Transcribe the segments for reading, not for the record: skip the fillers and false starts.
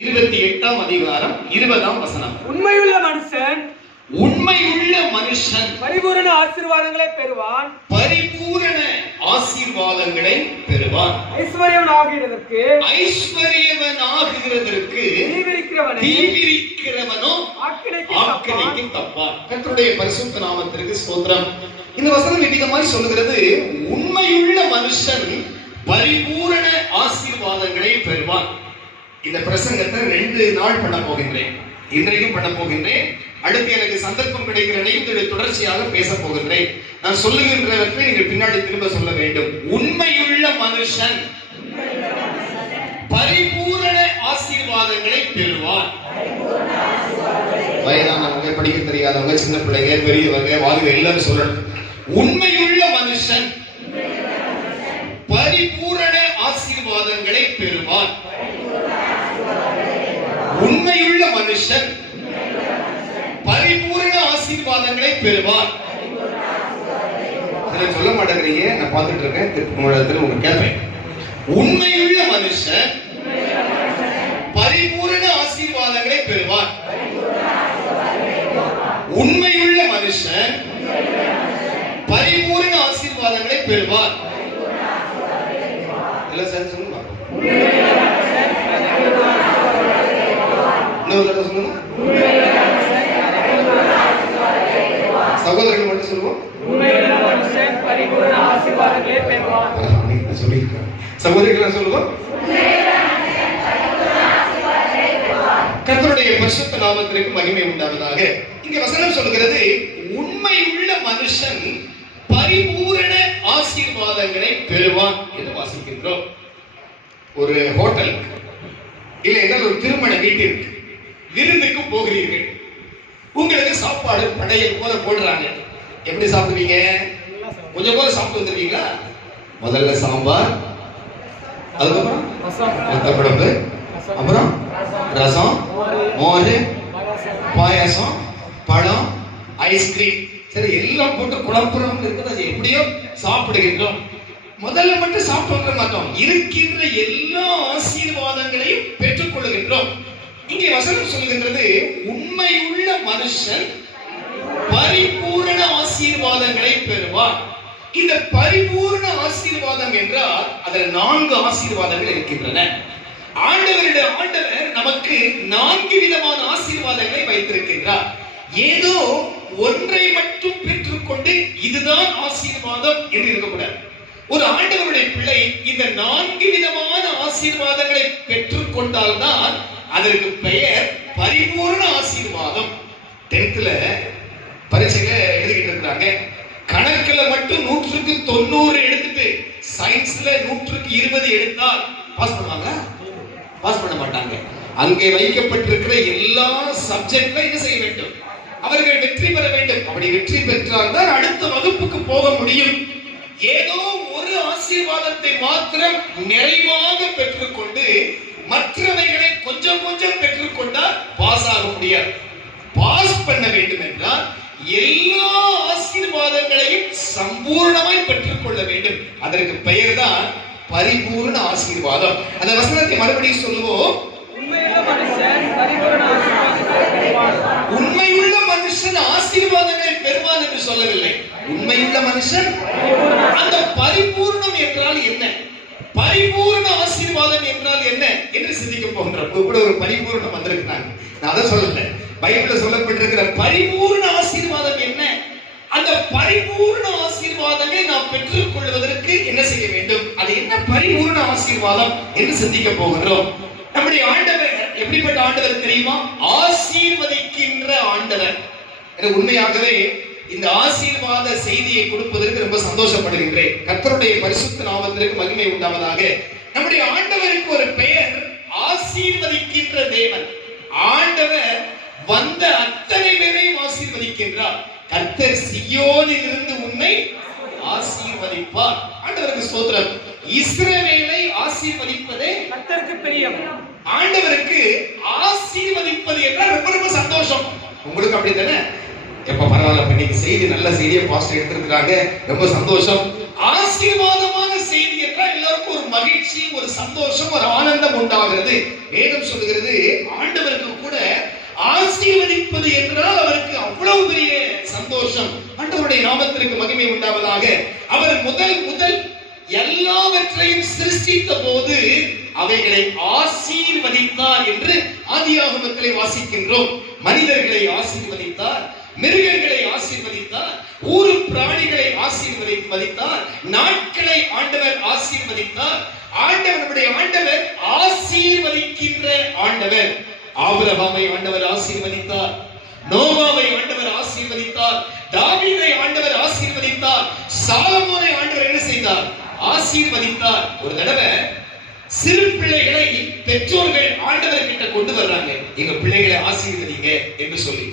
28ஆம் அதிகாரம் 20ஆம் வசனம். உண்மையுள்ள மனுஷன் பரிபூரண ஆசீர்வாதங்களை பெறுவான். பரிபூரண ஆசீர்வாதங்களை பெறுவான். ஐஸ்வர்யவன் ஆகுகிறதற்கு தீவிரிக்கிறவனோ ஆக்கினைக்கு தப்பான். கர்த்தருடைய பரிசுத்த நாமத்திற்கு ஸ்தோத்திரம். இந்த வசனம் விதிகமாய் சொல்லுகிறது, உண்மையுள்ள மனுஷன் பரிபூரண ஆசீர்வாதங்களை பெறுவான். இந்த பிரசங்கத்தை 2 நாள் பண்ண போகின்றேன். இன்றைக்கும் பண்ண போகின்றேன். அடுத்து எனக்கு சந்தர்ப்பம் கிடைக்கிறதையும் தொடர்ச்சியாக பேச போகின்றேன். நான் சொல்லுகின்றவற்றை நீங்கள் பின்னாடி திரும்ப சொல்ல வேண்டும். உண்மையுள்ள மனுஷன் பரிபூரண ஆசீர்வாதங்களை பெறுவான். வயதானவங்க, படிக்க தெரியாதவங்க, சின்ன பிள்ளைங்க, பெரியவங்க, வாழ்க்கை எல்லாரும் சொல்லணும். உண்மையுள்ள மனுஷன் பரிபூரண ஆசீர்வாதங்களை பெறுவான். உண்மையுள்ள மனுஷன் பரிபூரண ஆசீர்வாதங்களை பெறுவான். சொல்ல மாட்டேங்கிறீங்க, நான் பார்த்துட்டு இருக்கேன். திருப்பி உங்க கேட்பேன். உண்மையுள்ள மனுஷன் பரிபூரண ஆசீர்வாதங்களை பெறுவான். உண்மையுள்ள மனுஷன் பரிபூரண ஆசீர்வாதங்களை பெறுவான். எல்லாம் சேர்ந்து சொல்லுங்க. சகோதரர்கள் மட்டும் சொல்லுவோம். சகோதரிகள் சொல்லுவோம். கர்த்தருடைய பரிசுத்த நாமத்திற்கு மகிமை உண்டாவதாக. இங்க வசனம் சொல்கிறது, உண்மையுள்ள மனுஷன் பரிபூரண ஆசீர்வாதங்களை பெறுவான் என்று வாசிக்கின்றோம். ஒரு ஹோட்டல் இல்ல ஒரு திருமண வீட்டிற்கு விருந்துக்கு போகிறீர்கள். உங்களுக்கு சாப்பாடு படையல் போல போடுறாங்க. எப்படி சாப்பிடுவீங்க? கொஞ்சம் போல சாப்பிட்டு வந்துருவீங்களா? முதல்ல சாம்பார், அதுக்கப்புறம் குழம்பு, அப்புறம் ரசம், மோர், பாயாசம், பழம், ஐஸ்கிரீம், சரி எல்லாம் போட்டு குழம்புறம் இருக்கிறது. எப்படியோ சாப்பிடுகின்றோம். முதல்ல மட்டும் சாப்பிட மாட்டோம், இருக்கின்ற எல்லா ஆசீர்வாதங்களையும் பெற்றுக் கொள்ளுகின்றோம். இங்கே வசனம் சொல்கின்றது, உண்மையுள்ள மனுஷன் பரிபூரண ஆசீர்வாதங்களை பெறுவான். இந்த பரிபூரண ஆசீர்வாதம் என்றால் அதில் 4 ஆசீர்வாதங்கள் இருக்கின்றன. ஆண்டவர் நமக்கு 4 விதமான ஆசீர்வாதங்களை வைத்திருக்கின்றார். ஏதோ ஒன்றை மட்டும் பெற்றுக்கொண்டு இதுதான் ஆசீர்வாதம் என்று இருக்கக்கூடாது. ஒரு ஆண்டவருடைய பிள்ளை இந்த 4 விதமான ஆசீர்வாதங்களை பெற்றுக் கொண்டால்தான் அதற்கு பெயர் பரிபூரண ஆசீர்வாதம். 10th பரீட்சையில எழுதிக்கிட்டு இருக்கிறாங்க. கணக்குல மட்டும் 100க்கு 90 எடுத்துட்டு சயின்ஸ்ல 100க்கு 20 எடுத்தால் பாஸ் பண்ணுவாங்க? பாஸ் பண்ண மாட்டாங்க. அங்கே வைக்கப்பட்டிருக்கிற எல்லா சப்ஜெக்ட்ல என்ன செய்ய வேண்டும்? அவர்கள் வெற்றி பெற வேண்டும். அப்படி வெற்றி பெற்றால் தான் அடுத்த வகுப்புக்கு போக முடியும். ஏதோ ஒரு ஆசீர்வாதத்தை மாத்திரம் நிறைவாக பெற்றுக்கொண்டு மற்றவைகளை கொஞ்சம் கொஞ்சம் பெற்றுக்கொண்டால் பாஸ் ஆக முடியாது. பாஸ் பண்ண வேண்டும் என்றால் எல்லா ஆசீர்வாதங்களையும் சம்பூர்ணமாய் பெற்றுக்கொள்ள வேண்டும். அதற்கு பெயர் தான் பரிபூர்ண ஆசீர்வாதம். அந்த வசனத்தை மறுபடியும் சொல்லுவோம். உண்மையுள்ள மனுஷன் ஆசீர்வாதங்களை பெறுவான் என்று சொல்லவில்லை. உண்மையுள்ள மனுஷன். அந்த பரிபூர்ணம் என்றால் என்ன? பரிபூர்ண ஆசீர்வாதம் என்றால் என்ன என்று சிந்திக்க போகின்றோம். கூட ஒரு பரிபூர்ணம் வந்திருக்கிறாங்க. நான் அதை சொல்லல, பைபிள்ல சொல்லப்பட்டிருக்கிற பரிபூர்ண ஆசீர்வாதம் என்ன? அந்த பரிபூர்ண ஆசீர்வாதங்களை நாம் பெற்றுக் கொள்வதற்கு என்ன செய்ய வேண்டும்? அது என்ன பரிபூர்ண ஆசீர்வாதம் என்று சிந்திக்க போகின்றோம். நம்முடைய ஆண்டவர் எப்படிப்பட்ட ஆண்டவர் தெரியுமா? ஆசீர்வதிக்கின்ற ஆண்டவர். உண்மையாகவே இந்த ஆசீர்வாத செய்தியை கொடுப்பதற்கு ரொம்ப சந்தோஷப்படுகின்றேன். கர்த்தருடைய பரிசுத்த நாமத்திற்கு மகிமை உண்டாவதாக. நம்முடைய ஆண்டவருக்கு ஒரு பெயர் ஆசீர்வதிக்கின்ற தேவன். ஆண்டவர் வந்த அத்தனை பேரையும் ஆசீர்வதிக்கின்றார். கர்த்தர் சீயோனில் இருந்து உன்னை ஆசீர்வதிப்பார். ஆண்டவருக்கு ஸ்தோத்திரம். இஸ்ரவேலை ஆசீர்வதிப்பதே கர்த்தருக்கு பிரியம். ஆண்டவருக்கு ஆசீர்வதிப்பது என்றால் ரொம்ப ரொம்ப சந்தோஷம். உங்களுக்கு அப்படித்தானே? எப்ப பரவாயில்ல, இன்னைக்கு செய்தி நல்ல செய்தியை பாஸ்டர் எடுத்திருக்கிறாங்க, ரொம்ப சந்தோஷம். ஆசீர்வாதமான செய்தி என்றால் எல்லாருக்கும் ஒரு மகிழ்ச்சி. மகிழ்ச்சி, ஒரு சந்தோஷம், ஒரு ஆனந்தம் உண்டாகிறது. வேதம் சொல்லுகிறது ஆண்டவருக்கு கூட ஆசீர்வதிப்பது என்றால் அவருக்கு அவ்வளவு பெரிய சந்தோஷம். ஆண்டவருடைய நாமத்திற்கு மகிமை உண்டாவதாக. அவர் முதல் எல்லாவற்றையும் சிருஷ்டித்த போது அவைகளை ஆசீர்வதித்தார் என்று ஆதியாகமத்திலே வாசிக்கின்றோம். மனிதர்களை ஆசீர்வதித்தார், மிருகங்களை ஆசீர்வதித்தார், ஊரு பிராணிகளை ஆசீர்வதித்தார், நாட்களை ஆண்டவர் ஆசீர்வதித்தார். நம்முடைய ஆண்டவர் ஆசீர்வதிக்கின்ற ஆண்டவர். ஆபிரகாமை ஆண்டவர் ஆசீர்வதித்தார், நோவாவை ஆண்டவர் ஆசீர்வதித்தார், தாவீதை ஆண்டவர் ஆசீர்வதித்தார், சாலமோனை ஆண்டவர் என்ன செய்தார்? ஆசீர்வதித்தார். ஒரு தடவை சிறு பிள்ளைகளை பெற்றோர்கள் ஆண்டவர் கிட்ட கொண்டு வர்றாங்க, எங்க பிள்ளைகளை ஆசீர்வதிங்க என்று சொல்லி.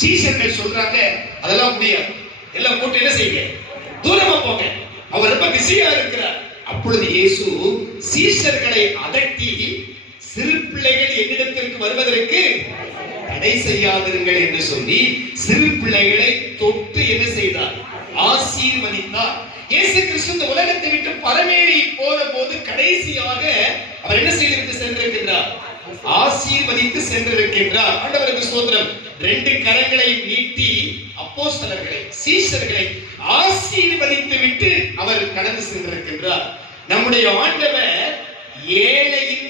சீஷர்கள் சொல்றாங்க அதெல்லாம் முடியாது, எல்லாம் போட்டு என்ன செய்யுங்க, தூரமா போங்க, அவர் ரொம்ப பிஸியா இருக்கிறார். அப்பொழுது இயேசு சீஷர்களை அதட்டி, சிறு பிள்ளைகள் என்னிடத்திற்கு வருவதற்கு தடை செய்யாதிருங்கள் என்று சொல்லி சிறு பிள்ளைகளை தொட்டு என்ன செய்தார்? ஆசீர்வதித்தார். இயேசு கிறிஸ்து இந்த உலகத்தை விட்டு பரமேறி போன போது கடைசியாக அவர் என்ன செய்து சென்றிருக்கின்றார்? ஆசீர்வதித்து சென்றிருக்கின்றார். ஆண்டவருக்கு ஸ்தோத்திரம். 2 கரங்களை நீட்டி அப்போஸ்தலர்களை, சீஷர்களை ஆசீர்வதித்து விட்டு அவர் கடந்து சென்றிருக்கின்றார். நம்முடைய ஆண்டவர் ஏழையின்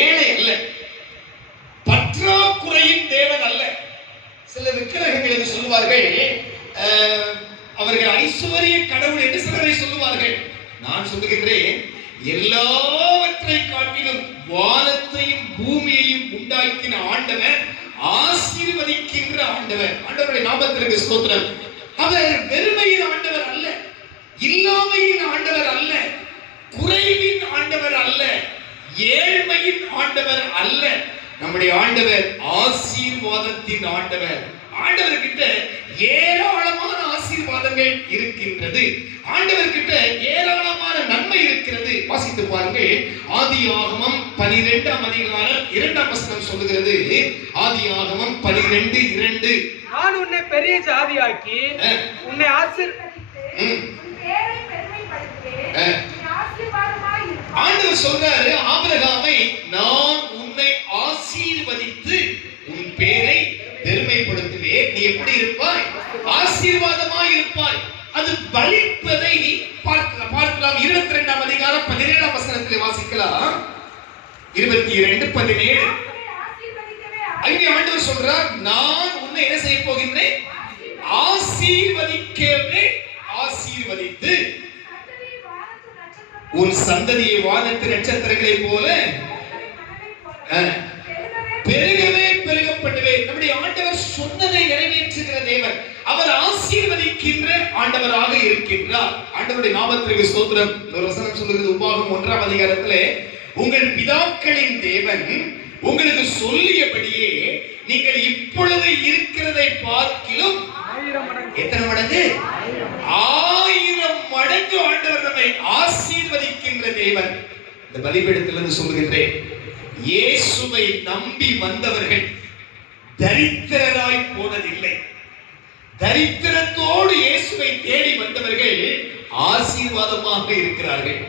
ஏழை அல்ல, பற்றாக்குறையின் தேவன் அல்ல. சில விக்கிரகங்கள் என்று சொல்லுவார்கள், அவர்கள் ஐஸ்வர்ய கடவுள் என்று சிலரை சொல்லுவார்கள். நான் சொல்லுகின்றேன், எல்லாவற்றை காட்டிலும் வானத்தையும் பூமியையும் உண்டாக்கின ஆண்டவர், ஆசீர்வதிக்கின்ற ஆண்டவர். ஆண்டவருடைய நாமத்திற்கு ஸ்தோத்திரம். அவர் வெறுமையின் ஆண்டவர் அல்ல, இல்லாமையின் ஆண்டவர் அல்ல, குறைவின் ஆண்டவர் அல்ல, ஏழ்மையின் ஆண்டவர் அல்ல. நம்முடைய ஆண்டவர் ஆசீர்வாதத்தின் ஆண்டவர். ஆண்டவர் கிட்ட ஏராளமான ஆசீர்வாதங்கள் இருக்கின்றது. ஆண்டவர் கிட்ட ஏராளமான நன்மை இருக்கிறது. வாசித்து பாருங்கள். ஆதியாகமம் 12ஆம் அதிகாரம் 2ஆம் வசனம் சொல்லுகிறது. ஆதியாகமம் 12:2. நான் உன்னை பெரிய ஜாதியாக்கி உன்னை ஆண்டவர் சொல்றாரு, ஆபிரகாமை நான் உன்னை ஆசீர்வதித்து உன் பேரை பெருமைப்படுத்துவேன். நீ எப்படி இருப்பாய்? ஆசீர்வாதமாய் இருப்பாய். அது பலிப்பதை பார்க்கலாம். 22ஆம் அதிகாரம் 17ஆம் வசனத்திலே வாசிக்கலாம். 22:17. அங்கே ஆண்டவர் சொல்றார், நான் உன்னை என்ன செய்ய போகின்றேன்? ஆசீர்வதிக்கவே, ஆசீர்வதித்து உன் சந்ததியை வானத்து நட்சத்திரங்களை போல பெருகவே பெருகப்படுவேன். நம்முடைய ஆண்டவர் சொன்னதை நிறைவேற்றுகிற தேவன். அவர் ஆசீர்வதிக்கின்ற ஆண்டவராக இருக்கின்றார். ஆண்டவருடைய நாமத்திற்கு ஸ்தோத்திரம். ஒரு வசனம் சொல்லுகிறது, உபாகமம் 1ஆம் அதிகாரத்திலே, உங்கள் பிதாக்களின் தேவன் உங்களுக்கு சொல்லியபடியே நீங்கள் இப்பொழுது இருக்கிறதை பார்க்கிலும் எத்தனை மடங்கு? 1000 மடங்கு ஆண்டவர் நம்மை ஆசீர்வதிக்கின்ற தேவன். இந்த பலிபீடத்திலிருந்து சொல்லுகின்றேன், இயேசுவை நம்பி வந்தவர்கள் தரித்திரராய் போனதில்லை. தரித்திரத்தோடு இயேசுவை தேடி வந்தவர்கள் ஆசீர்வாதமாக இருக்கிறார்கள்.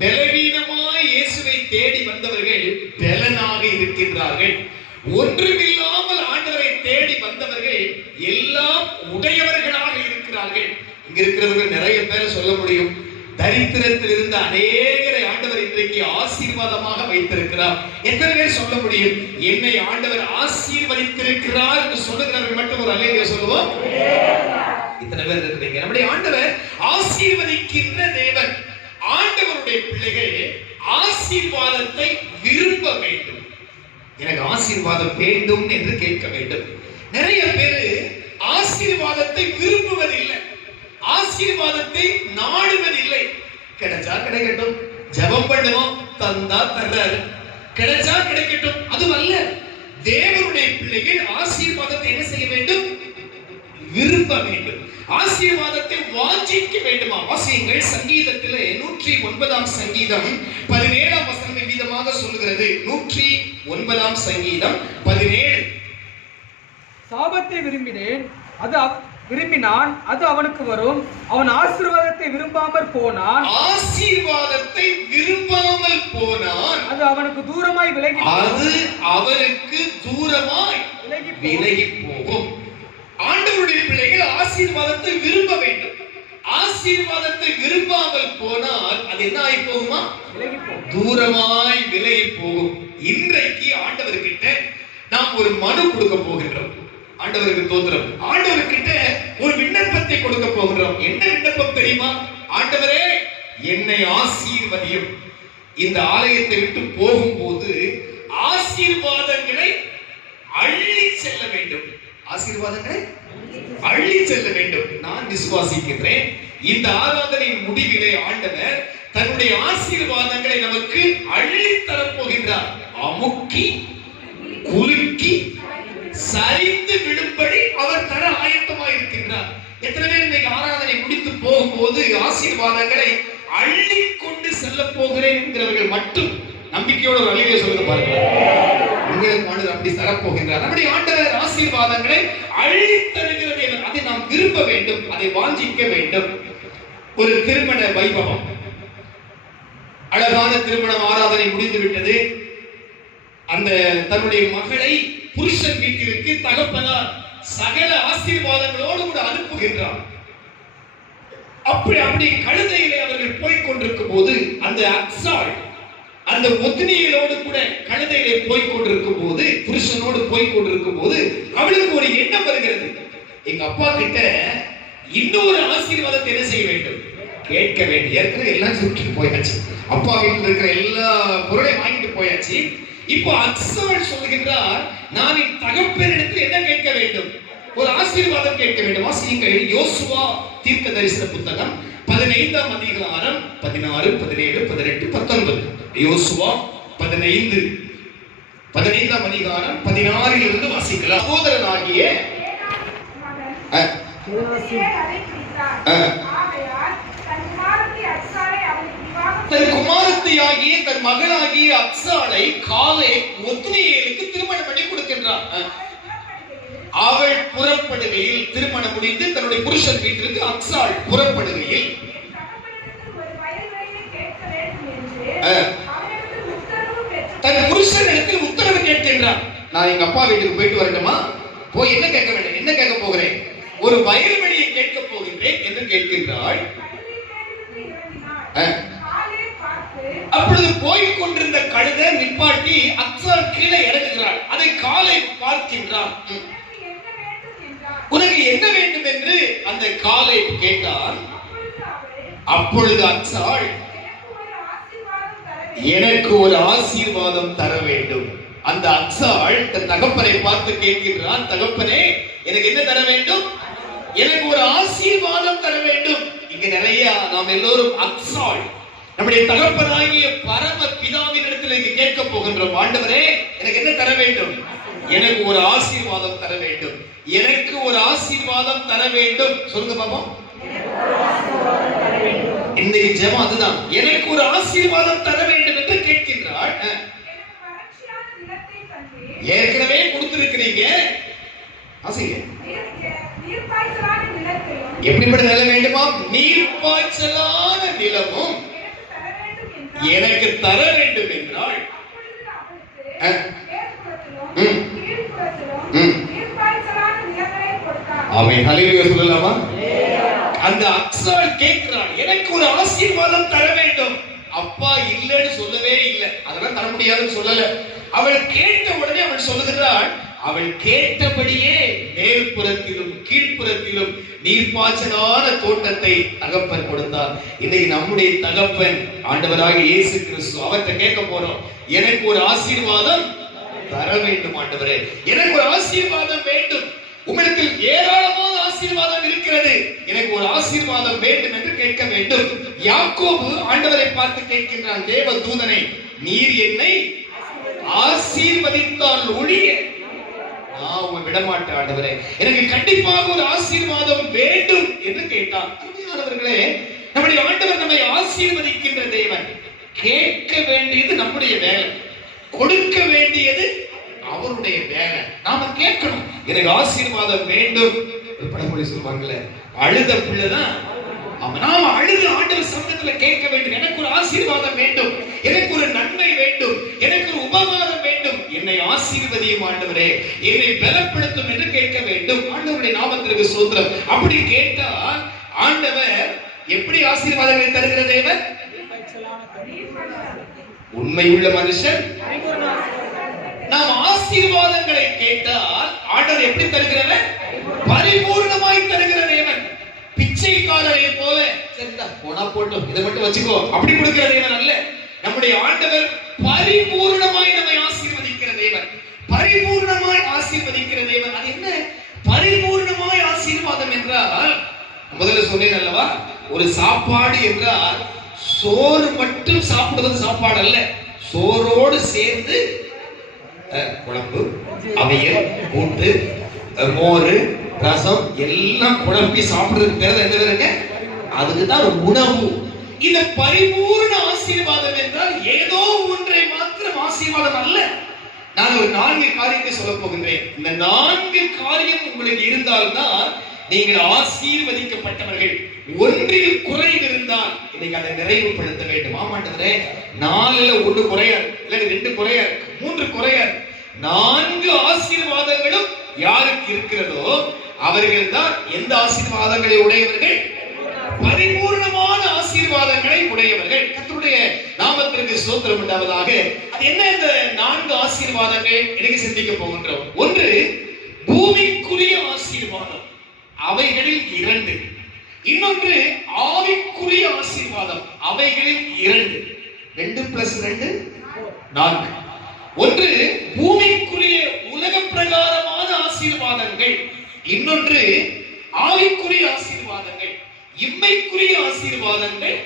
பலவீனமாய் இயேசுவை தேடி வந்தவர்கள் பலனாக இருக்கின்றார்கள். ஒன்றுமில்லாமல் ஆண்டவரை தேடி வந்தவர்கள் எல்லாம் உடையவர்களாக இருக்கிறார்கள். இங்க இருக்கிறவர்கள் நிறைய பேரை சொல்ல முடியும். தரித்திரத்தில் இருந்த அநேகரை ஆண்டவர் இன்றைக்கு ஆசீர்வாதமாக வைத்திருக்கிறார். எத்தனை பேர் சொல்ல முடியும், என்னை ஆண்டவர் ஆசீர்வதித்திருக்கிறார் என்று சொல்லுகிறவர்கள் மட்டும் ஒரு அல்லேலூயா சொல்லுவோம். இத்தனை பேர் இருக்கிறீங்க. நம்முடைய ஆண்டவர் ஆசீர்வதிக்கின்ற தேவன். ஆண்டவருடைய பிள்ளைகள் ஆசீர்வாதத்தை விரும்ப வேண்டும். எனக்கு ஆசீர்வாதம் வேண்டும் என்று கேட்க வேண்டும். நிறைய பேர் ஆசீர்வாதத்தை விரும்புவதில்லை, ஆசீர்வாதத்தை நாடுவதில்லை. கிடைச்சா கிடைக்கட்டும், ஜெபம் பண்ணுவோம், தந்தா தர்றாரு, கிடைச்சா கிடைக்கட்டும், அதுவல்ல. தேவனுடைய பிள்ளைகள் ஆசீர்வாதத்தை என்ன செய்ய வேண்டும்? விரும்ப வேண்டும். ஆசீர்வாதத்தை வாஞ்சிக்க வேண்டுமா? வாசியுங்கள். சங்கீதத்திலே 109ஆம் சங்கீதம் 17ஆம் வசனம் விதமாக சொல்லுகிறது. 109ஆம் சங்கீதம் 17. சாபத்தை விரும்பினேன், விரும்பினான், அது அவனுக்கு வரும். அவன் ஆசீர்வாதத்தை விரும்பாமற் போனான், ஆசீர்வாதத்தை விரும்பாமல் போனான், அது அவனுக்கு தூரமாய் விலகி அது அவருக்கு தூரமாய் விலகி போகும். ஆண்டவருடைய பிள்ளைகள் ஆசீர்வாதத்தை விரும்ப வேண்டும். ஆசீர்வாதத்தை விரும்பாமல் போனால் அது என்ன ஆகி போகுமா? தூரமாய் விலகி போகும். இன்றைக்கு ஆண்டவர்கிட்ட நாம் ஒரு மனு கொடுக்க போகின்றோம். ஆண்டவருக்கு தோத்திரம். ஆண்டவர்கிட்ட ஒரு விண்ணப்பத்தை கொடுக்க போகின்றோம். என்ன விண்ணப்பம் தெரியுமா? ஆண்டவரே, என்னை ஆசீர்வதியும். இந்த ஆலயத்தை விட்டு போகும்போது ஆசீர்வாதங்களை அள்ளி செல்ல வேண்டும். ஆசீர்வாதங்களை அள்ளி செல்ல வேண்டும். நான் விசுவாசிக்கின்றேன், இந்த ஆராதனையின் முடிவிலே ஆண்டவர் தன்னுடைய ஆசீர்வாதங்களை நமக்கு அள்ளி தரப்போகின்றார். அமுக்கி குலுக்கி சரிந்து விடும்படி அவர் தர ஆயத்தமாக இருக்கின்றார். எத்தனை பேர் இன்னைக்கு ஆராதனை முடித்து போகும்போது ஆசீர்வாதங்களை அள்ளி கொண்டு செல்ல போகிறேன் என்கிறவர்கள் மட்டும் நம்பிக்கையோட ஒரு அழிவை சொல்லுங்க பாருங்க. உங்களுக்கு ஆண்டவர் அப்படி தரப்போகின்றார். நம்முடைய ஆண்டவர் ஆசீர்வாதங்களை அள்ளி தருகிறது. அதை நாம் விரும்ப வேண்டும், அதை வாஞ்சிக்க வேண்டும். ஒரு திருமண வைபவம், அழகான திருமணம் ஆராதனை முடிந்து விட்டது. அந்த தன்னுடைய மகளை புருஷன் வீட்டிற்கு தகப்பனார் சகல ஆசீர்வாதங்களோடு கூட அனுப்புகின்றார். அப்படி கழுதையிலே அவர்கள் போய்க் கொண்டிருக்கும் போது அந்த அக்சாள் அந்த ஒத்தினிகளோடு கூட கழுதையிலே போய்க் கொண்டிருக்கும் போது, புருஷனோடு போய்க் கொண்டிருக்கும் போது அவளுக்கு ஒரு எண்ணம் வருகிறது. எங்க அப்பா கிட்ட இன்னொரு ஆசீர்வாதத்தை என்ன செய்ய வேண்டும்? கேட்க வேண்டும். ஏற்கனவே எல்லாம் சுற்றி போயாச்சு. அப்பா வீட்டில் இருக்கிற எல்லா பொருளையும் வாங்கிட்டு போயாச்சு. இப்போ அக்சாள் சொல்லுகின்றார், நான் என் தகப்பனிடத்தில் என்ன கேட்க வேண்டும்? ஒரு ஆசீர்வாதம் கேட்க வேண்டும். வாசியுங்கள் யோசுவா தீர்க்க தரிசன புத்தகம் 15ஆம் அதிகாரம் 16, 17, 18, 19. யோசுவா 15ஆம் அதிகாரம் 16 இருந்து வாசிக்கலாம். சகோதரனாகிய தன் குமாரத்தியாகிய தன் மகளாகிய அக்சாளை காலே ஒத்னியேலுக்கு திருமணம் பண்ணி கொடுக்கின்றார். அவள் புறப்படுகையில், திருமணம் முடிந்து தன்னுடைய புருஷன் வீட்டிற்கு அக்சாள் புறப்படுகையில் தன் புருஷனிடத்தில் உத்தரவு கேட்கின்றார். நான் எங்க அப்பா வீட்டுக்கு போயிட்டு வரட்டுமா? போய் என்ன கேட்க வேண்டும்? என்ன கேட்க போகிறேன்? ஒரு வயல்வெளியை கேட்க போகின்றேன் என்று கேட்கின்றாள். அப்பொழுது போய்க் கொண்டிருந்த கழுதை நிப்பாட்டி அக்சாள் கீழே இறங்குகிறாள். அதை காலை பார்க்கின்றான். உனக்கு என்ன வேண்டும் என்று அந்த காலை கேட்டான். அப்பொழுது அக்சாள், எனக்கு ஒரு ஆசீர்வாதம் தர வேண்டும். அந்த அக்சாள் தன் தகப்பனை பார்த்து கேட்கின்றான், தகப்பனே, எனக்கு என்ன தர வேண்டும்? எனக்கு ஒரு ஆசீர்வாதம் தர வேண்டும். இங்க நிறைய நாம் எல்லோரும் அக்சாள் நம்முடைய தகப்பனாகிய பரம பிதாவின் இடத்தில் இங்கு கேட்க போகின்றோம். ஆண்டவரே, எனக்கு என்ன தர வேண்டும்? எனக்கு ஒரு ஆசீர்வாதம் தர வேண்டும். எனக்கு ஒரு ஆசீர்வாதம் தர வேண்டும். சொல்லுங்க பாப்போம். இன்னைக்கு ஜெபம் அதுதான். எனக்கு ஒரு ஆசீர்வாதம் தர வேண்டும் என்று கேட்கின்றாள். ஏற்கனவே கொடுத்திருக்கிறீங்க. எப்படிப்பட்ட நிலம் வேண்டுமா? நீர்ப்பாய்ச்சலான நிலமும் எனக்கு தர வேண்டும் என்றால் அவன் ஹல்லேலூயா சொல்லலாமா? அந்த அக்சாள் கேட்கிறாள், எனக்கு ஒரு ஆசீர்வாதம் தர வேண்டும். அப்பா இல்லைன்னு சொல்லவே இல்லை, அதெல்லாம் தர முடியாதுன்னு சொல்லல. அவள் கேட்ட உடனே அவள் சொல்லுகிறாள், அவள் கேட்டபடியே மேல்புறத்திலும் கீழ்ப்புறத்திலும் நீர்ப்பாய்ச்சலான தோட்டத்தை தகப்பன் கொடுத்தார். இன்னைக்கு நம்முடைய தகப்பன் ஆண்டவராகிய இயேசு கிறிஸ்து, அவர்கிட்ட கேட்க போறோம், எனக்கு ஒரு ஆசீர்வாதம் தர வேண்டும் ஆண்டவரே, எனக்கு ஒரு ஆசீர்வாதம் வேண்டும். உங்களுக்கு ஏராளமான ஆசீர்வாதம் இருக்கிறது, எனக்கு ஒரு ஆசீர்வாதம் வேண்டும் என்று கேட்க வேண்டும். யாக்கோபு ஆண்டவரை பார்த்து கேட்கின்றான், தேவ தூதனை, நீர் என்னை ஆசீர்வதித்தால் ஒழிய நான் உங்களை விடமாட்டேன் ஆண்டவரே, எனக்கு கண்டிப்பாக ஒரு ஆசீர்வாதம் வேண்டும் என்று கேட்டான். அருமையானவர்களே, நம்முடைய ஆண்டவர் நம்மை ஆசீர்வதிக்கின்ற தேவன். கேட்க வேண்டியது நம்முடைய வேலை, கொடுக்க வேண்டியது அவருடைய வேலை. நாம கேட்கணும், எனக்கு ஆசீர்வாதம் வேண்டும், பழமொழி சொல்லுவாங்கல்ல, அழுத பிள்ளைதான். நாம் அழுது ஆண்டவர் சமூகத்துல கேட்க வேண்டும், எனக்கு ஒரு ஆசீர்வாதம் வேண்டும், எனக்கு ஒரு நன்மை வேண்டும், எனக்கு ஒரு உபகாரம் வேண்டும், என்னை ஆசீர்வதியும் ஆண்டவரே, என்னை பலப்படுத்தும் என்று கேட்க வேண்டும். ஆண்டவருடைய நாமத்திற்கு ஸ்தோத்திரம். அப்படி கேட்டால் ஆண்டவர் எப்படி ஆசீர்வாதங்களை தருகிற தேவன்? உண்மையுள்ள மனுஷன். நாம் ஆசீர்வாதங்களை கேட்டால் ஆண்டவர் எப்படி தருகிறவர்? பரிபூர்ணமாய் தருகிற தேவன். பிச்சைக்காரரை போல சரிடா போனா போட்டோம் இதை மட்டும் வச்சுக்கோ அப்படி கொடுக்கிற தேவன் அல்ல. நம்முடைய ஆண்டவர் பரிபூர்ணமாய் நம்மை ஆசீர்வதிக்கிற தேவன், பரிபூர்ணமாய் ஆசீர்வதிக்கிற தேவன். அது என்ன பரிபூர்ணமாய் ஆசீர்வாதம் என்றால்? முதல்ல சொன்னேன் அல்லவா, ஒரு சாப்பாடு என்றால் சோறு மட்டும் சாப்பிடுவது சாப்பாடு அல்ல. சோறோடு சேர்ந்து குழம்பு, அவியல், கூட்டு, மோர், ரசம் எல்லாம் குழம்பி சாப்பிடுறதுக்கு பேர் என்ன பேருங்க? அதுக்குதான் ஒரு உணவு. இந்த பரிபூர்ண ஆசீர்வாதம் என்றால் ஏதோ ஒன்றை மாத்திரம் ஆசீர்வாதம் அல்ல. நான் ஒரு 4 காரியத்தை சொல்ல போகின்றேன். இந்த 4 காரியம் உங்களுக்கு இருந்தால்தான் நீங்கள் ஆசீர்வதிக்கப்பட்டவர்கள். ஒன்றில் குறைவு இருந்தால் இன்னைக்கு அதை நிறைவுபடுத்த வேண்டும். ஆமாண்டவரே, 4ல 1 குறையா, இல்ல 2 குறையா, 3 குறையா, 4 ஆசீர்வாதங்களும் யாருக்கு இருக்கிறதோ அவர்கள் தான் எந்த ஆசீர்வாதங்களை உடையவர்கள்? பரிபூர்ணமான ஆசீர்வாதங்களை உடையவர்கள். கர்த்தருடைய நாமத்திற்கு ஸ்தோத்திரம் உண்டாவதாக. அது என்ன இந்த 4 ஆசீர்வாதங்கள்? எனக்கு சிந்திக்க போகின்றோம். ஒன்று பூமிக்குரிய ஆசீர்வாதம், அவைகளில் 2. இன்னொன்று ஆவிக்குரிய ஆசீர்வாதம், அவைகளில் 2. 2 + 2 4. ஒன்று பூமிக்குரிய உலக பிரகாரமான ஆசீர்வாதங்கள், இன்னொன்று ஆவிக்குரிய ஆசீர்வாதங்கள். இம்மைக்குரிய ஆசீர்வாதங்கள்,